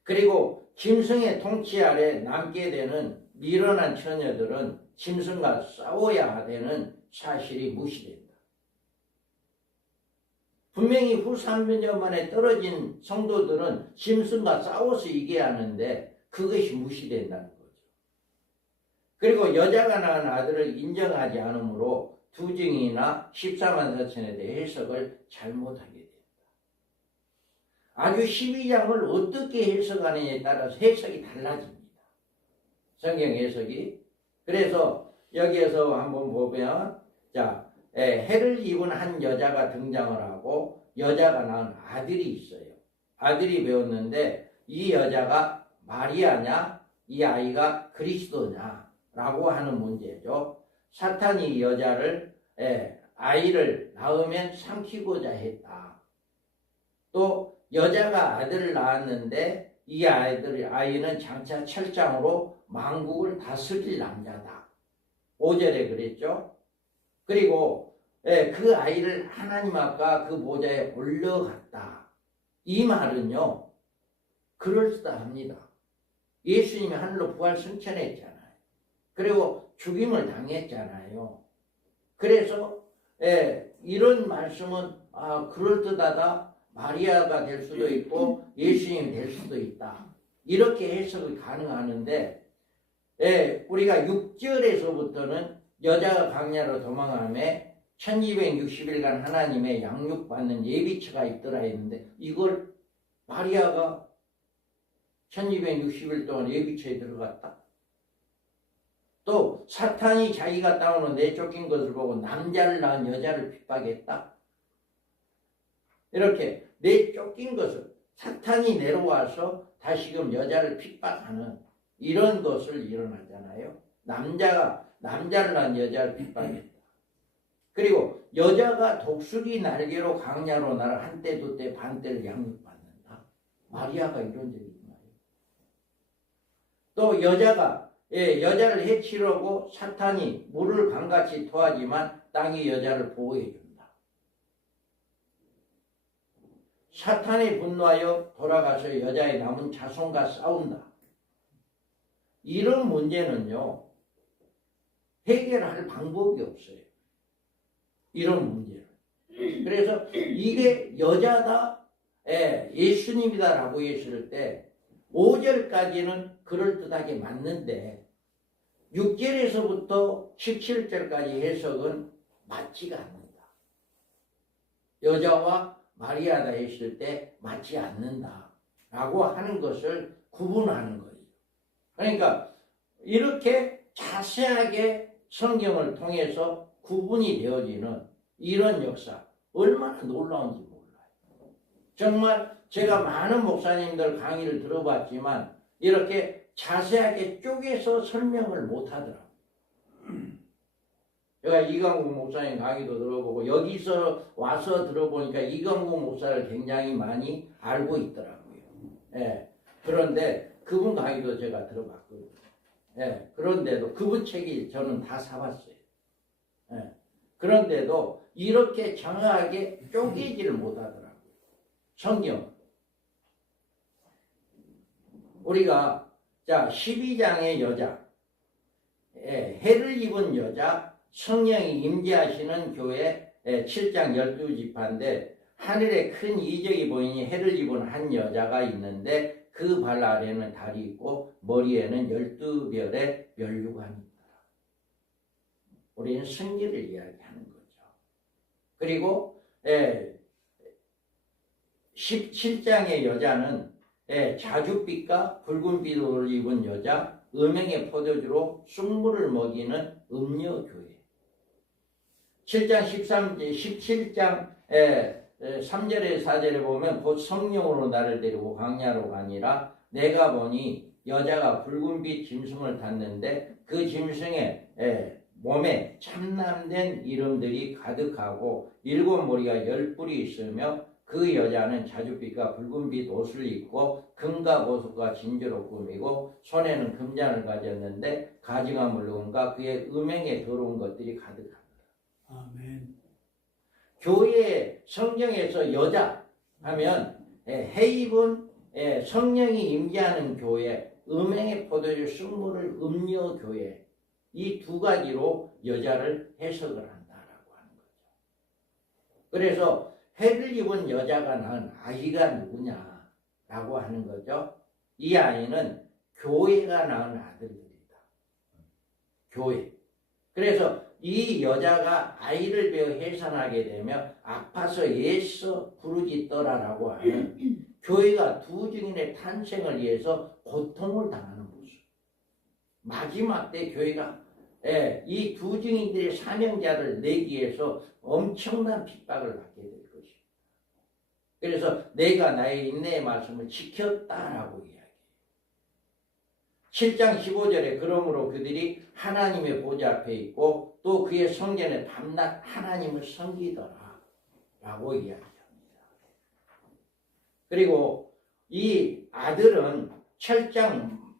그리고 짐승의 통치 아래 남게 되는 미련한 처녀들은 짐승과 싸워야 되는 사실이 무시된다. 분명히 후 300년 만에 떨어진 성도들은 짐승과 싸워서 이겨야 하는데 그것이 무시된다는 거죠. 그리고 여자가 낳은 아들을 인정하지 않으므로 두 증인이나 14만 4천에 대해 해석을 잘못하게 된다. 아주 12장을 어떻게 해석하느냐에 따라서 해석이 달라집니다. 성경 해석이. 그래서 여기에서 한번 보면 자 해를 입은 한 여자가 등장을 하고 여자가 낳은 아들이 있어요. 아들이 배웠는데 이 여자가 마리아냐 이 아이가 그리스도냐 라고 하는 문제죠. 사탄이 이 여자를 아이를 낳으면 삼키고자 했다. 또 여자가 아들을 낳았는데 이 아이는 장차 철장으로 만국을 다스릴 남자다. 5절에 그랬죠. 그리고 그 아이를 하나님 앞과 그 보좌에 올려갔다. 이 말은요 그럴싸합니다. 예수님이 하늘로 부활 승천했잖아요. 그리고 죽임을 당했잖아요. 그래서 이런 말씀은 그럴듯하다. 마리아가 될 수도 있고 예수님이 될 수도 있다. 이렇게 해석이 가능하는데 우리가 6절에서부터는 여자가 광야로 도망하며 1260일간 하나님의 양육받는 예비처가 있더라 했는데 이걸 마리아가 1260일 동안 예비처에 들어갔다. 또 사탄이 자기가 땅으로 내쫓긴 것을 보고 남자를 낳은 여자를 핍박했다. 이렇게 내쫓긴 것을 사탄이 내려와서 다시금 여자를 핍박하는 이런 것을 일어나잖아요. 남자를 낳은 여자를 핍박했다. 그리고 여자가 독수리 날개로 광야로 날아 한때 두때 반때를 양육받는다. 마리아가 이런 적이 있나요? 또 여자를 해치려고 사탄이 물을 강같이 토하지만 땅이 여자를 보호해준다. 사탄이 분노하여 돌아가서 여자의 남은 자손과 싸운다. 이런 문제는요 해결할 방법이 없어요. 이런 문제를. 그래서 이게 여자다 예수님이다 라고 했을 때 5절까지는 그럴듯하게 맞는데 6절에서부터 17절까지 해석은 맞지가 않는다. 여자와 마리아다 했을 때 맞지 않는다 라고 하는 것을 구분하는 거예요. 그러니까 이렇게 자세하게 성경을 통해서 구분이 되어지는 이런 역사 얼마나 놀라운지 몰라요. 정말 제가 많은 목사님들 강의를 들어봤지만 이렇게 자세하게 쪼개서 설명을 못하더라고요. 제가 이강국 목사님 강의도 들어보고 여기서 와서 들어보니까 이강국 목사를 굉장히 많이 알고 있더라고요. 그런데 그분 강의도 제가 들어봤거든요. 그런데도 그분 책이 저는 다 사봤어요. 그런데도 이렇게 정확하게 쪼개지를 못하더라고요. 성경. 우리가 자 12장의 여자, 해를 입은 여자, 성령이 임재하시는 교회 7장 12지파인데 하늘에 큰 이적이 보이니 해를 입은 한 여자가 있는데 그 발 아래는 달이 있고 머리에는 12별의 면류관이 있더라. 우리는 승리를 이야기하는 거죠. 그리고 17장의 여자는 자줏빛과 붉은 빛을 입은 여자, 음행의 포도주로 쑥물을 먹이는 음녀교회. 7장 17장 3절에 4절에 보면 곧 성령으로 나를 데리고 광야로 가니라. 내가 보니 여자가 붉은빛 짐승을 탔는데 그 짐승의 몸에 참남된 이름들이 가득하고 7 머리가 10뿔이 있으며 그 여자는 자줏빛과 붉은빛 옷을 입고 금과 보석과 진주로 꾸미고 손에는 금잔을 가졌는데 가증한 물건과 그의 음행에 더러운 것들이 가득하더라. 아멘. 교회 성경에서 여자 하면 해입은 성령이 임재하는 교회, 음행의 포도주 승부를 음녀 교회, 이 두 가지로 여자를 해석을 한다라고 하는 거죠. 그래서 해를 입은 여자가 낳은 아이가 누구냐라고 하는 거죠. 이 아이는 교회가 낳은 아들들이다. 교회. 그래서 이 여자가 아이를 베어 해산하게 되면 아파서 애써 부르짖더라라고 하는 교회가 두 증인의 탄생을 위해서 고통을 당하는 모습. 마지막 때 교회가 이 두 증인들의 사명자를 내기 위해서 엄청난 핍박을 받게 될 것입니다. 그래서 내가 나의 인내의 말씀을 지켰다라고 이야기해요. 7장 15절에 그러므로 그들이 하나님의 보좌 앞에 있고 또 그의 성전에 밤낮 하나님을 섬기더라 라고 이야기합니다. 그리고 이 아들은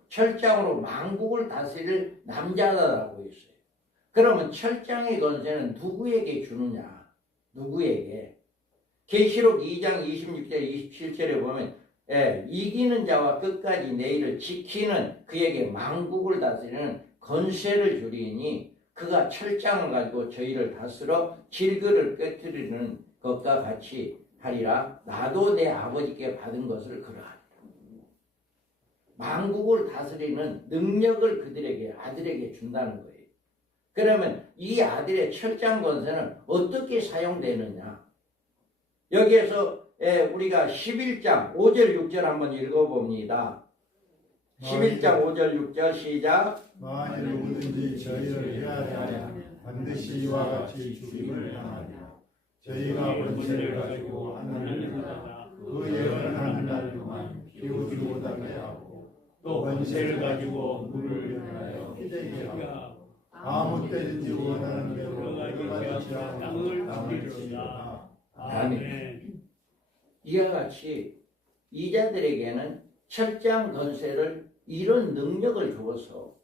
철장으로 만국을 다스릴 남자다라고 했어요. 그러면 철장의 권세는 누구에게 주느냐? 누구에게? 계시록 2장 26절 27절에 보면 이기는 자와 끝까지 내 일을 지키는 그에게 만국을 다스리는 권세를 주리니 그가 철장을 가지고 저희를 다스려 질그를 꿰뜨리는 것과 같이 하리라. 나도 내 아버지께 받은 것을 그러하리라. 만국을 다스리는 능력을 그들에게 아들에게 준다는 거예요. 그러면 이 아들의 철장 권세는 어떻게 사용되느냐? 여기에서 우리가 11장 5절 6절 한번 읽어봅니다. 11장 5절 6절 시작. 만일 누구든지 저희를 해하여 반드시 이와 같이 죽임을 당하리라. 저희가 권세를 가지고 하나님보다 그 예언하는 날 동안 비우지 못하게 하고 또 권세를 가지고 물을 연하여 피되게 하고 아무 때든지 원하는 대로 그가지 땅을 주리라. 아멘. 이와 같이 이자들에게는 철장 권세를 이런 능력을 주어서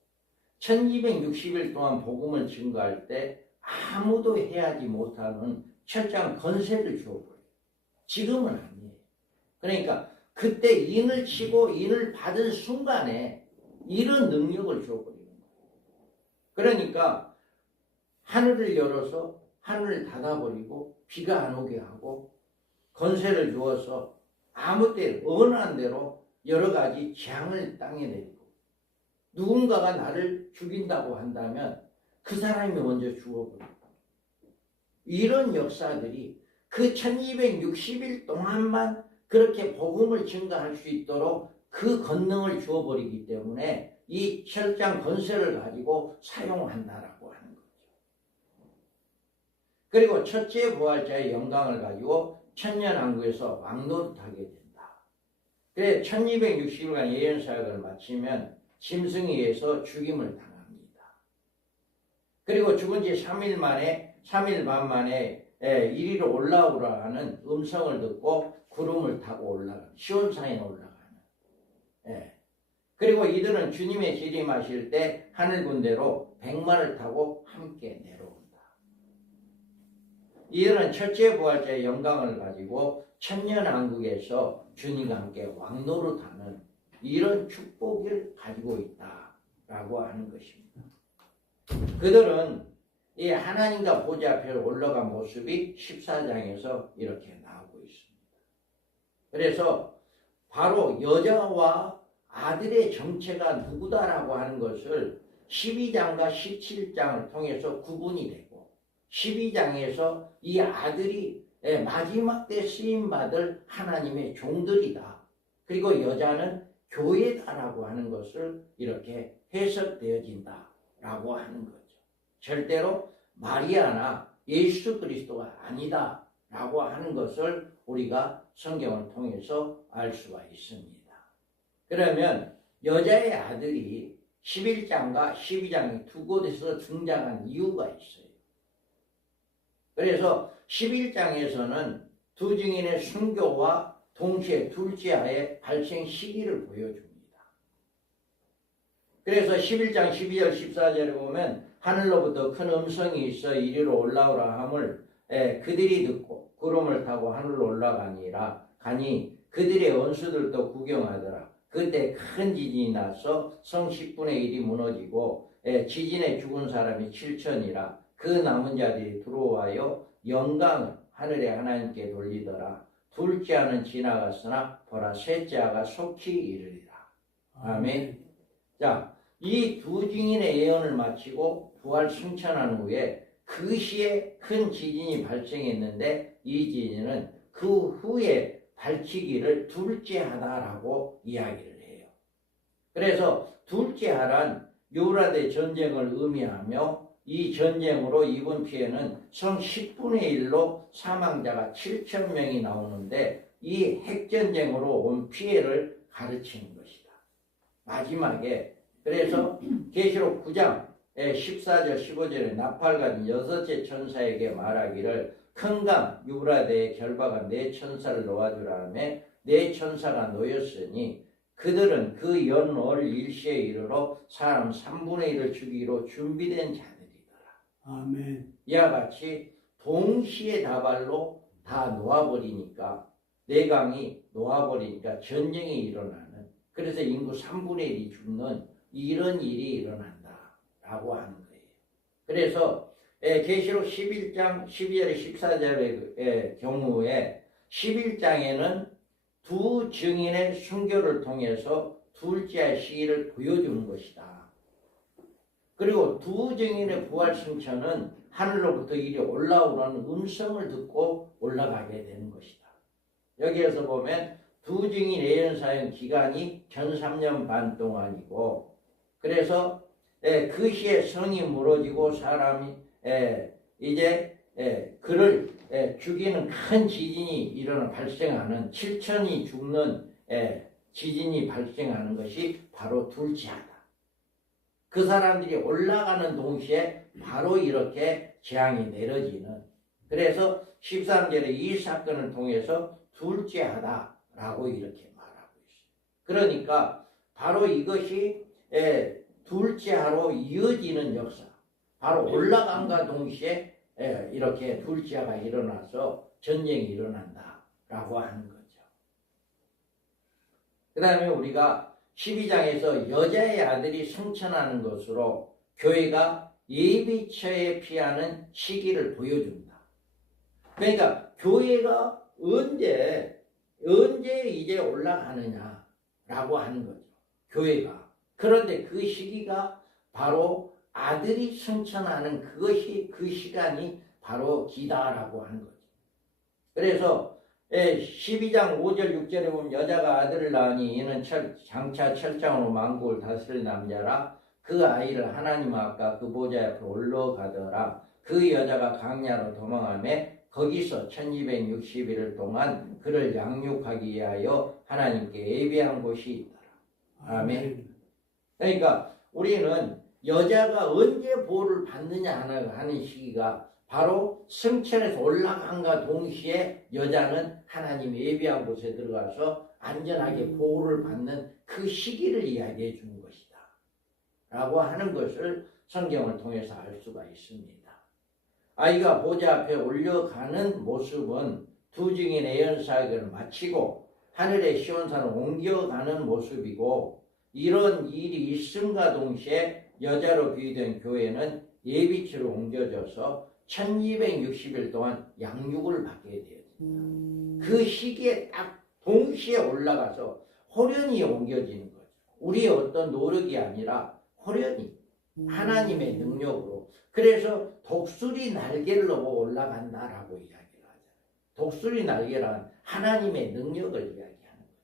1260일 동안 복음을 증거할 때 아무도 해하지 못하는 철장 권세를 주어버려요. 지금은 아니에요. 그러니까 그때 인을 치고 인을 받은 순간에 이런 능력을 주어버리는 거예요. 그러니까 하늘을 열어서 하늘을 닫아버리고 비가 안 오게 하고 권세를 주어서 아무 때 원하는 대로 여러 가지 재앙을 땅에 내리고 누군가가 나를 죽인다고 한다면 그 사람이 먼저 죽어버리고 이런 역사들이 그 1260일 동안만 그렇게 복음을 증거할 수 있도록 그 권능을 주어버리기 때문에 이 철장 권세를 가지고 사용한다라고 하는 거죠. 그리고 첫째 부활자의 영광을 가지고 천년왕국에서 왕노릇하게 된다. 그래 1260일간 예언사역을 마치면 짐승에게서 죽임을 당합니다. 그리고 죽은 지 3일 반 만에 이리로 올라오라 하는 음성을 듣고 구름을 타고 올라가는 시온산에 올라가는. 그리고 이들은 주님의 재림하실 때 하늘 군대로 백마를 타고 함께 내려온다. 이들은 첫째 부활자의 영광을 가지고 천년왕국에서 주님과 함께 왕노릇하는 이런 축복을 가지고 있다라고 하는 것입니다. 그들은 이 하나님과 보좌 앞에 올라간 모습이 14장에서 이렇게 나오고 있습니다. 그래서 바로 여자와 아들의 정체가 누구다라고 하는 것을 12장과 17장을 통해서 구분이 되고 12장에서 이 아들이 마지막 때 쓰임받을 하나님의 종들이다. 그리고 여자는 교회다라고 하는 것을 이렇게 해석되어진다라고 하는 거죠. 절대로 마리아나 예수 그리스도가 아니다라고 하는 것을 우리가 성경을 통해서 알 수가 있습니다. 그러면 여자의 아들이 11장과 12장의 두 곳에서 등장한 이유가 있어요. 그래서 11장에서는 두 증인의 순교와 동시에 둘째하의 발생 시기를 보여줍니다. 그래서 11장 12절 14절에 보면 하늘로부터 큰 음성이 있어 이리로 올라오라 함을 그들이 듣고 구름을 타고 하늘로 올라가니라. 가니 그들의 원수들도 구경하더라. 그때 큰 지진이 나서 성 10분의 1이 무너지고 지진에 죽은 사람이 7천이라. 그 남은 자들이 들어와요 영광을 하늘의 하나님께 돌리더라. 둘째아는 지나갔으나 보라 셋째아가 속히 이르리라. 아멘. 자, 이 두 증인의 예언을 마치고 부활 승천한 후에 그 시에 큰 지진이 발생했는데 이 지진은 그 후에 발치기를 둘째하다라고 이야기를 해요. 그래서 둘째하란 유브라데 전쟁을 의미하며 이 전쟁으로 입은 피해는 성 10분의 1로 사망자가 7천 명이 나오는데 이 핵전쟁으로 온 피해를 가르치는 것이다. 마지막에 그래서 계시록 9장 14절 15절에 나팔 가진 여섯째 천사에게 말하기를 큰 강 유브라데의 결박한 네 천사를 놓아주라 하며 네 천사가 놓였으니 그들은 그 연월 일시에 이르러 사람 3분의 1을 죽이기로 준비된 자들이더라. 아멘. 이와 같이 동시에 다발로 다 놓아버리니까 네 강이 놓아버리니까 전쟁이 일어나는, 그래서 인구 3분의 1이 죽는 이런 일이 일어난다라고 하는 거예요. 그래서 계시록 11장 12절 14절의 경우에 11장에는 두 증인의 순교를 통해서 둘째 시기를 보여주는 것이다. 그리고 두 증인의 부활 승천은 하늘로부터 이리 올라오라는 음성을 듣고 올라가게 되는 것이다. 여기에서 보면 두 증인 예언 사용 기간이 전 3년 반 동안이고, 그래서 그 시에 성이 무너지고 사람이 이제 그를 죽이는 큰 지진이 발생하는 7천이 죽는 지진이 발생하는 것이 바로 둘째하다. 그 사람들이 올라가는 동시에 바로 이렇게 재앙이 내려지는, 그래서 13절에 이 사건을 통해서 둘째하다라고 이렇게 말하고 있어요. 그러니까 바로 이것이 둘째하로 이어지는 역사, 바로 올라간과 동시에 이렇게 둘째가 일어나서 전쟁이 일어난다라고 하는 거죠. 그 다음에 우리가 12장에서 여자의 아들이 승천하는 것으로 교회가 예비처에 피하는 시기를 보여준다. 그러니까 교회가 언제 이제 올라가느냐라고 하는 거죠. 교회가. 그런데 그 시기가 바로 아들이 승천하는 그것이, 그 시간이 바로 기다라고 하는 거죠. 그래서 12장 5절 6절에 보면 여자가 아들을 낳으니 이는 장차 철장으로 만국을 다스릴 남자라. 그 아이를 하나님 앞과 그 보좌 앞으로 올라가더라. 그 여자가 강야로 도망하며 거기서 1260일을 동안 그를 양육하기 위하여 하나님께 예비한 곳이 있더라. 아멘. 그러니까 우리는 여자가 언제 보호를 받느냐 하는 시기가 바로 승천에서 올라간과 동시에 여자는 하나님 예비한 곳에 들어가서 안전하게 보호를 받는 그 시기를 이야기해 주는 것이다 라고 하는 것을 성경을 통해서 알 수가 있습니다. 아이가 보좌 앞에 올려가는 모습은 두 증인의 예언 사역을 마치고 하늘의 시온산을 옮겨가는 모습이고, 이런 일이 있음과 동시에 여자로 비유된 교회는 예비치로 옮겨져서 1260일 동안 양육을 받게 돼요. 그 시기에 딱 동시에 올라가서 호련히 옮겨지는 거죠. 우리의 어떤 노력이 아니라 호련히 하나님의 능력으로. 그래서 독수리 날개를 놓고 올라간다라고 이야기를 하잖아요. 독수리 날개란 하나님의 능력을 이야기하는 거죠.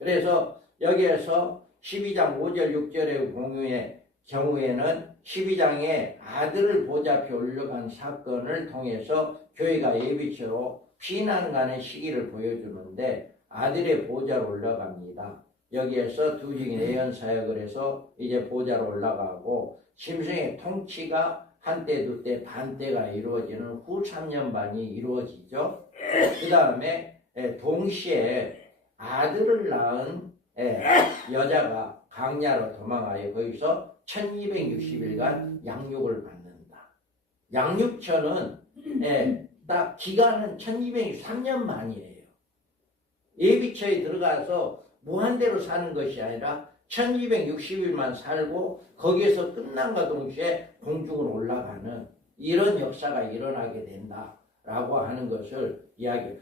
그래서 여기에서 12장 5절 6절의 공유의 경우에는 12장에 아들을 보좌 앞에 올려간 사건을 통해서 교회가 예비처로 피난가는 시기를 보여주는데 아들의 보좌로 올라갑니다. 여기에서 두 증인 예언 사역을 해서 이제 보좌로 올라가고 심성의 통치가 한때, 두때, 반때가 이루어지는 후 3년 반이 이루어지죠. 그 다음에 동시에 아들을 낳은 여자가 강야로 도망하여 거기서 1260일간 양육을 받는다. 양육처는 딱 기간은 1203년 만이에요. 예비처에 들어가서 무한대로 사는 것이 아니라 1260일만 살고 거기에서 끝난과 동시에 공중으로 올라가는 이런 역사가 일어나게 된다라고 하는 것을 이야기해요.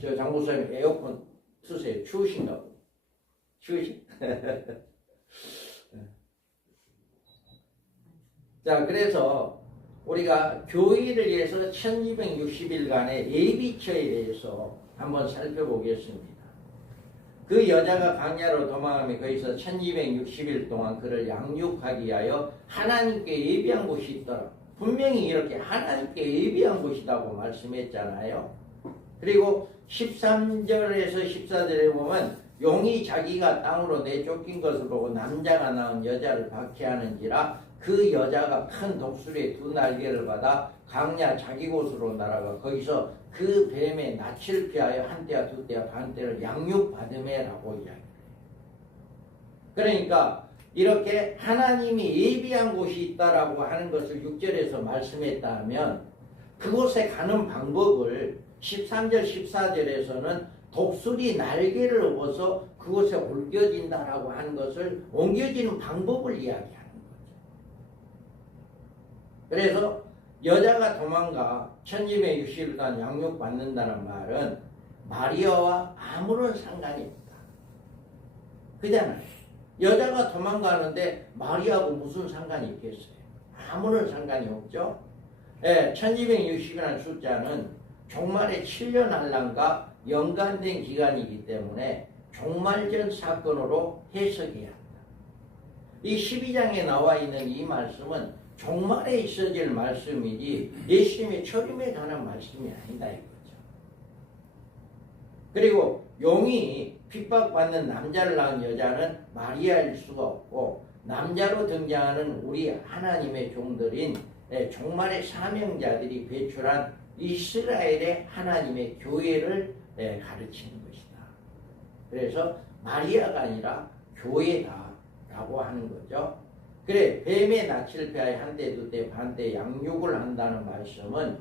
저 장목사님 에어컨 트세요. 추우신가 보요. 추우시? 자, 그래서 우리가 교회를 위해서 1260일간의 예비처에 대해서 한번 살펴보겠습니다. 그 여자가 강야로 도망하며 거기서 1260일 동안 그를 양육하기 위하여 하나님께 예비한 곳이 있더라. 분명히 이렇게 하나님께 예비한 곳이라고 말씀했잖아요. 그리고 13절에서 14절에 보면 용이 자기가 땅으로 내쫓긴 것을 보고 남자가 낳은 여자를 박해하는지라 그 여자가 큰 독수리의 두 날개를 받아 강야 자기 곳으로 날아가 거기서 그 뱀의 낯을 피하여 한때와 두때와 반때를 양육받음에라고 이야기해요. 그러니까 이렇게 하나님이 예비한 곳이 있다라고 하는 것을 6절에서 말씀했다면 그곳에 가는 방법을 13절 14절에서는 독수리 날개를 업어서 그곳에 옮겨진다라고 하는 것을 옮겨지는 방법을 이야기하는 거죠. 그래서 여자가 도망가 1260일간 양육받는다는 말은 마리아와 아무런 상관이 없다. 그잖아요. 여자가 도망가는데 마리아하고 무슨 상관이 있겠어요? 아무런 상관이 없죠. 1260이라는 숫자는 종말의 7년 한란과 연관된 기간이기 때문에 종말전 사건으로 해석해야 한다. 이 12장에 나와 있는 이 말씀은 종말에 있어질 말씀이지 예수님의 초림에 관한 말씀이 아니다 이거죠. 그리고 용이 핍박받는 남자를 낳은 여자는 마리아일 수가 없고 남자로 등장하는 우리 하나님의 종들인 종말의 사명자들이 배출한 이스라엘의 하나님의 교회를 가르치는 것이다. 그래서 마리아가 아니라 교회다라고 하는 거죠. 그래, 뱀의 낯을 피하여 한때 두때 반때 양육을 한다는 말씀은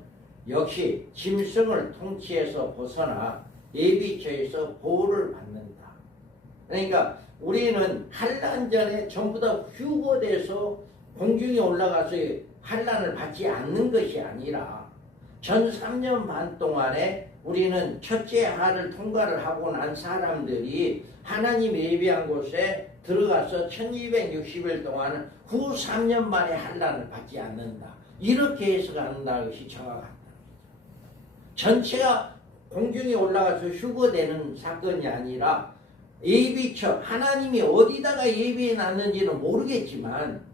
역시 짐승을 통치해서 벗어나 예비처에서 보호를 받는다. 그러니까 우리는 환난 전에 전부 다 휴거돼서 공중에 올라가서 환난을 받지 않는 것이 아니라 전 3년 반 동안에 우리는 첫째 하를 통과를 하고 난 사람들이 하나님 예비한 곳에 들어가서 1260일 동안은 후 3년 만에 환난을 받지 않는다. 이렇게 해석한다는 것이 정확하다. 전체가 공중에 올라가서 휴거되는 사건이 아니라 예비처, 하나님이 어디다가 예비해 놨는지는 모르겠지만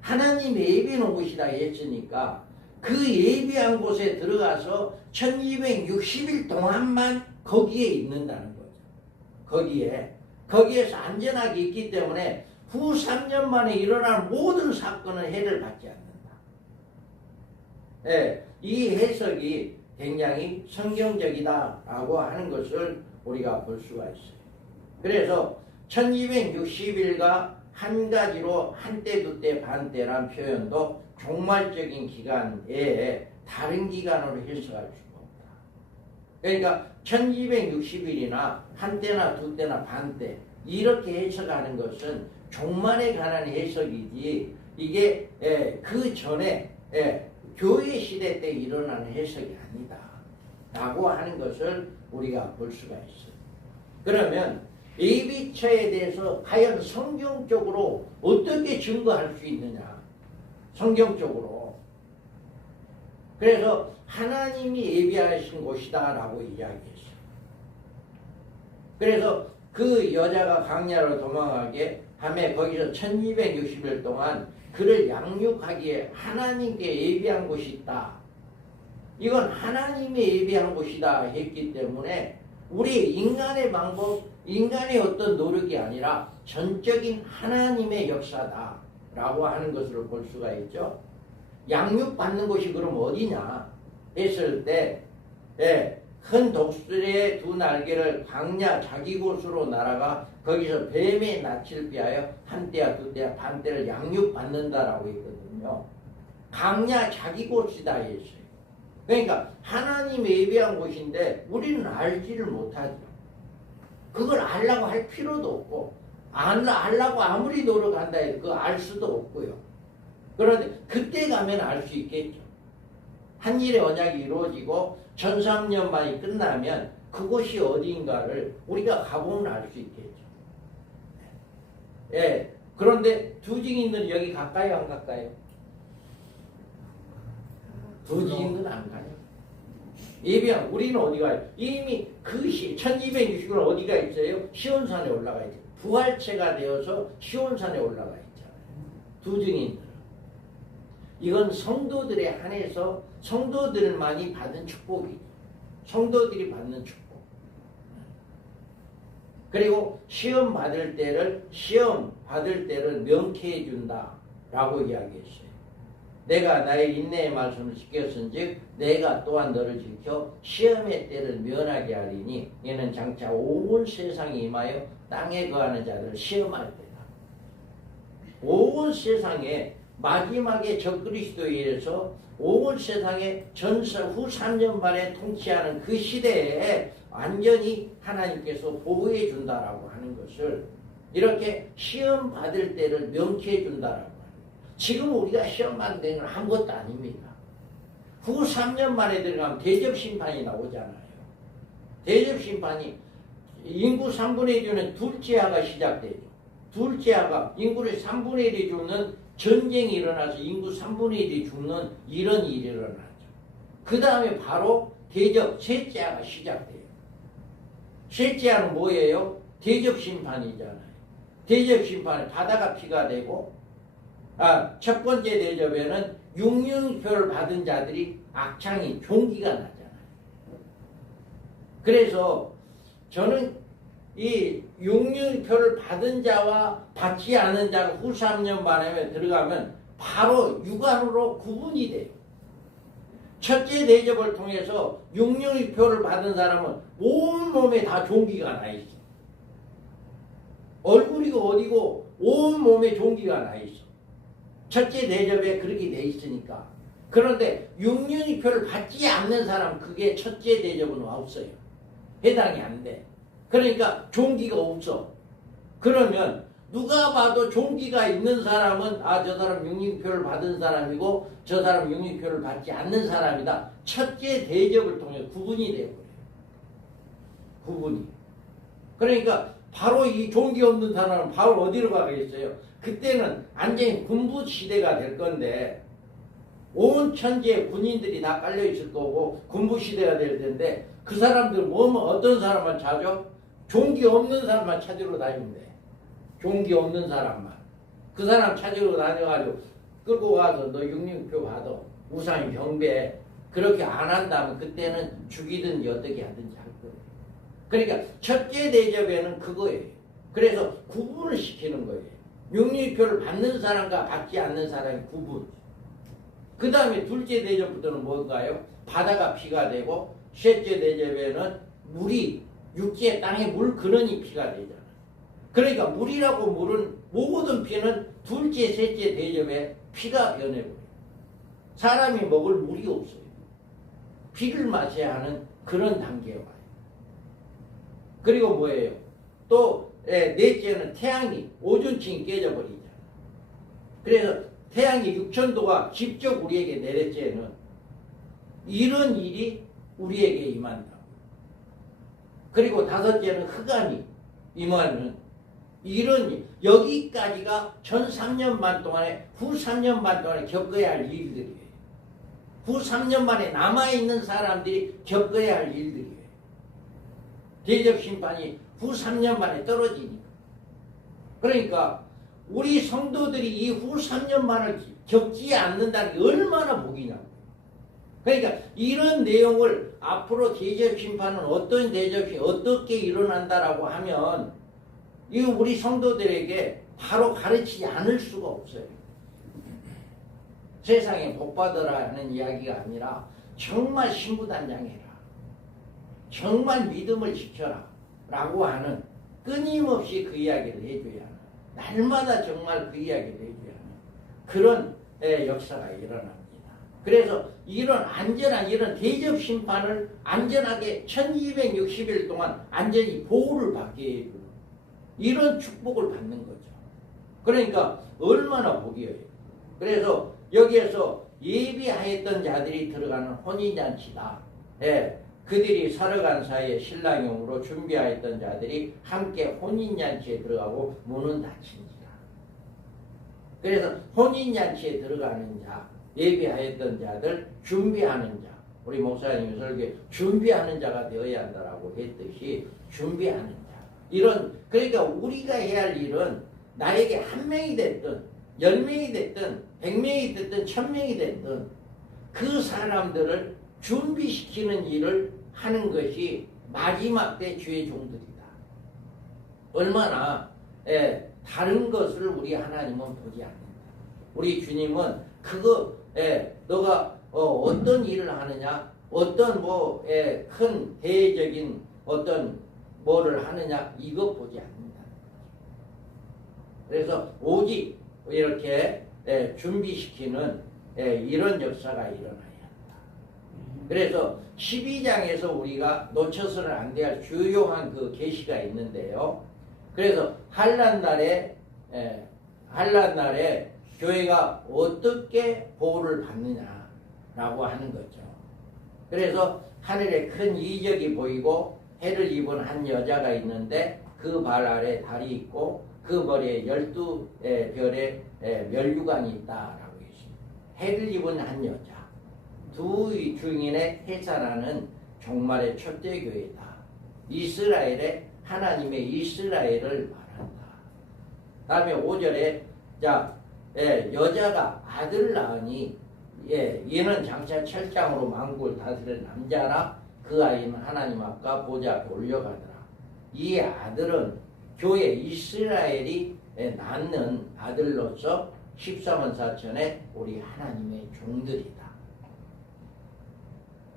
하나님이 예비해 놓은 곳이라 했으니까 그 예비한 곳에 들어가서 1260일 동안만 거기에 있는다는 거죠. 거기에서 안전하게 있기 때문에 후 3년 만에 일어날 모든 사건은 해를 받지 않는다. 이 해석이 굉장히 성경적이다라고 하는 것을 우리가 볼 수가 있어요. 그래서 1260일과 한 가지로 한때 두때 반때란 표현도 종말적인 기간에 다른 기간으로 해석할 수가 없다. 그러니까 1260일이나 한때나 두때나 반때 이렇게 해석하는 것은 종말에 관한 해석이지 이게 그 전에 교회 시대 때 일어나는 해석이 아니다 라고 하는 것을 우리가 볼 수가 있어요. 그러면 예비처에 대해서 과연 성경적으로 어떻게 증거할 수 있느냐, 성경적으로. 그래서 하나님이 예비하신 곳이다 라고 이야기했어요. 그래서 그 여자가 강야로 도망하게 하며 거기서 1260일 동안 그를 양육하기에 하나님께 예비한 곳이 있다. 이건 하나님이 예비한 곳이다 했기 때문에 우리 인간의 방법, 인간의 어떤 노력이 아니라 전적인 하나님의 역사다 라고 하는 것을 볼 수가 있죠. 양육받는 곳이 그럼 어디냐 했을 때, 예, 큰 독수리의 두 날개를 광야 자기 곳으로 날아가 거기서 뱀의 낯을 피하여 한때야 두때야 반때를 양육받는다라고 했거든요. 광야 자기 곳이다 했어요. 그러니까 하나님 예비한 곳인데 우리는 알지를 못하죠. 그걸 알라고 할 필요도 없고 알라고 아무리 노력한다 해도 그거 알 수도 없고요. 그런데 그때 가면 알 수 있겠죠. 한 일의 언약이 이루어지고 1300년만이 끝나면 그곳이 어디인가를 우리가 가보면 알 수 있겠죠. 예. 그런데 두 증인들은 여기 가까이요, 안 가까이요? 두 증인들은 안 가요. 예비한 우리는 어디 가요? 이미 그 1260년 어디가 있어요? 시온산에 올라가 있죠. 부활체가 되어서 시온산에 올라가 있잖아요. 두 증인들은. 이건 성도들에 한해서 성도들만이 받은 축복이죠. 성도들이 받는 축복. 그리고 시험 받을 때를 명쾌해 준다라고 이야기했어요. 내가 나의 인내의 말씀을 지켰은즉 내가 또한 너를 지켜 시험의 때를 면하게 하리니 이는 장차 온 세상에 임하여 땅에 거하는 자들을 시험할 때다. 온 세상에 마지막에 적그리스도에 의해서 온 세상에 전설 후 3년 만에 통치하는 그 시대에 완전히 하나님께서 보호해 준다라고 하는 것을 이렇게 시험 받을 때를 명쾌해 준다라고 합니다. 지금 우리가 시험 받는 데는 아무것도 아닙니다. 후 3년 만에 들어가면 대접 심판이 나오잖아요. 대접 심판이 인구 3분의 1은 둘째 하가 시작되죠. 둘째 하가 인구를 3분의 1이 죽는 전쟁이 일어나서 인구 3분의 1이 죽는 이런 일이 일어나죠. 그 다음에 바로 대접 셋째 하가 시작돼요. 셋째 하는 뭐예요? 대접 심판이잖아요. 대접 심판에 바다가 피가 되고 첫 번째 대접에는 육륜표를 받은 자들이 악창이 종기가 나잖아요. 그래서 저는 이 육륜표를 받은 자와 받지 않은 자가 후 3년 만에 들어가면 바로 육안으로 구분이 돼요. 첫째 대접을 통해서 육륜표를 받은 사람은 온몸에 다 종기가 나 있어. 얼굴이고 어디고 온몸에 종기가 나 있어. 첫째 대접에 그렇게 돼 있으니까. 그런데 육륜표를 받지 않는 사람 그게 첫째 대접은 없어요. 해당이 안 돼. 그러니까 종기가 없어. 그러면 누가 봐도 종기가 있는 사람은 저 사람 육륜표를 받은 사람이고 저 사람 육륜표를 받지 않는 사람이다. 첫째 대접을 통해 구분이 되어버려요. 구분이. 그러니까 바로 이 종기 없는 사람은 바로 어디로 가겠어요? 그때는 완전히 군부 시대가 될 건데 온 천지에 군인들이 다 깔려 있을 거고 군부 시대가 될 텐데 그 사람들은 뭐면 어떤 사람만 찾아? 종기 없는 사람만 찾으러 다니는데 종기 없는 사람만 그 사람 찾으러 다녀가지고 끌고 가서 너 육륜표 받아 우상이 경배 그렇게 안 한다면 그때는 죽이든지 어떻게 하든지 할 거예요. 그러니까 첫째 대접에는 그거예요. 그래서 구분을 시키는 거예요. 육륜표를 받는 사람과 받지 않는 사람의 구분. 그 다음에 둘째 대접부터는 뭔가요? 바다가 피가 되고 셋째 대접에는 물이 육지의 땅에 물 근원이 피가 되잖아요. 그러니까 물이라고 물은 모든 피는 둘째 셋째 대접에 피가 변해버려요. 사람이 먹을 물이 없어요. 피를 마셔야 하는 그런 단계에 와요. 그리고 뭐예요? 또 넷째는 태양이 오존층이 깨져버리잖아요. 그래서 태양이 6000도가 직접 우리에게 내렸째는 이런 일이 우리에게 임한다. 그리고 다섯째는 흑암이 임하는 이런 일. 여기까지가 전 3년 반 동안에 후 3년 반 동안에 겪어야 할 일들이에요. 후 3년 만에 남아있는 사람들이 겪어야 할 일들이에요. 대접 심판이 후 3년 만에 떨어지니까. 그러니까 우리 성도들이 이 후 3년 만을 겪지 않는다는 게 얼마나 복이냐고. 그러니까 이런 내용을 앞으로 대접 심판은 어떤 대접이 어떻게 일어난다라고 하면 이 우리 성도들에게 바로 가르치지 않을 수가 없어요. 세상에 복 받으라 하는 이야기가 아니라 정말 신부단장해라. 정말 믿음을 지켜라. 라고 하는 끊임없이 그 이야기를 해줘야 하는, 날마다 정말 그 이야기를 해줘야 하는 그런 역사가 일어납니다. 그래서 이런 안전한 이런 대접 심판을 안전하게 1260일 동안 안전히 보호를 받게 해주는 이런 축복을 받는 거죠. 그러니까 얼마나 복이에요. 그래서 여기에서 예비하였던 자들이 들어가는 혼인잔치다. 예, 그들이 살아간 사이에 신랑용으로 준비하였던 자들이 함께 혼인잔치에 들어가고 문은 닫힌지라. 그래서 혼인잔치에 들어가는 자, 예비하였던 자들, 준비하는 자, 우리 목사님이 설교에 준비하는 자가 되어야 한다라고 했듯이 준비하는 자. 이런, 그러니까 우리가 해야 할 일은 나에게 한 명이 됐든 10명이 됐든 100명이 됐든 1000명이 됐든 그 사람들을 준비시키는 일을 하는 것이 마지막 때 주의 종들이다. 얼마나 다른 것을 우리 하나님은 보지 않는다. 우리 주님은 그거 너가 어떤 일을 하느냐, 어떤 큰 대적인 어떤 뭐를 하느냐 이거 보지 않는다. 그래서 오직 이렇게 준비시키는 이런 역사가 일어나야 한다. 그래서 12장에서 우리가 놓쳐서는 안 돼야 할 주요한 그 계시가 있는데요. 그래서 한란날에 교회가 어떻게 보호를 받느냐라고 하는 거죠. 그래서 하늘에 큰 이적이 보이고 해를 입은 한 여자가 있는데 그 발 아래 달이 있고 그 머리에 12별의 멸류관이 있다라고 했습니다. 해를 입은 한 여자, 두 주인의 해산하는 종말의 첫째 교회다. 이스라엘의 하나님의 이스라엘을 말한다. 다음에 5절에 여자가 아들을 낳으니 얘는 장차 철장으로 만국을 다스리는 남자라 그 아이는 하나님 앞과 보좌 앞에 올려가더라. 이 아들은 교회 이스라엘이 낳는 아들로서 13원 4천의 우리 하나님의 종들이다.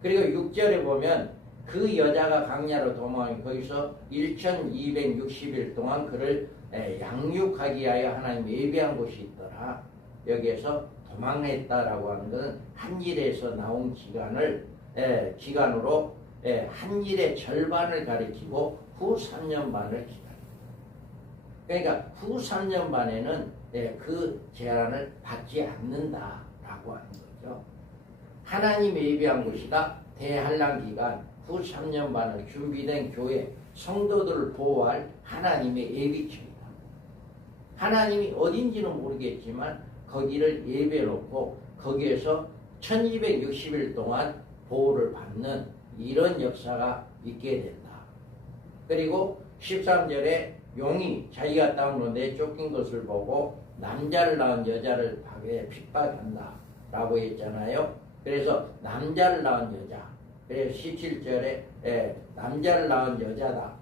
그리고 6절에 보면 그 여자가 강야로 도망하니 거기서 1260일 동안 그를 양육하기 위하여 하나님 예비한 곳이 있더라. 여기에서 도망했다라고 하는 것은 한 일에서 나온 기간으로 한 일의 절반을 가리키고 후 3년 반을 기다린다. 그러니까 후 3년 반에는 그 제한을 받지 않는다라고 하는 거죠. 하나님의 예비한 곳이다. 대한란 기간 후 3년 반을 준비된 교회 성도들을 보호할 하나님의 예비처이다. 하나님이 어딘지는 모르겠지만 거기를 예배놓고 거기에서 1260일 동안 보호를 받는 이런 역사가 있게 된다. 그리고 13절에 용이 자기가 땅으로 내쫓긴 것을 보고 남자를 낳은 여자를 핍박한다 라고 했잖아요. 그래서 남자를 낳은 여자, 그래서 17절에 남자를 낳은 여자다.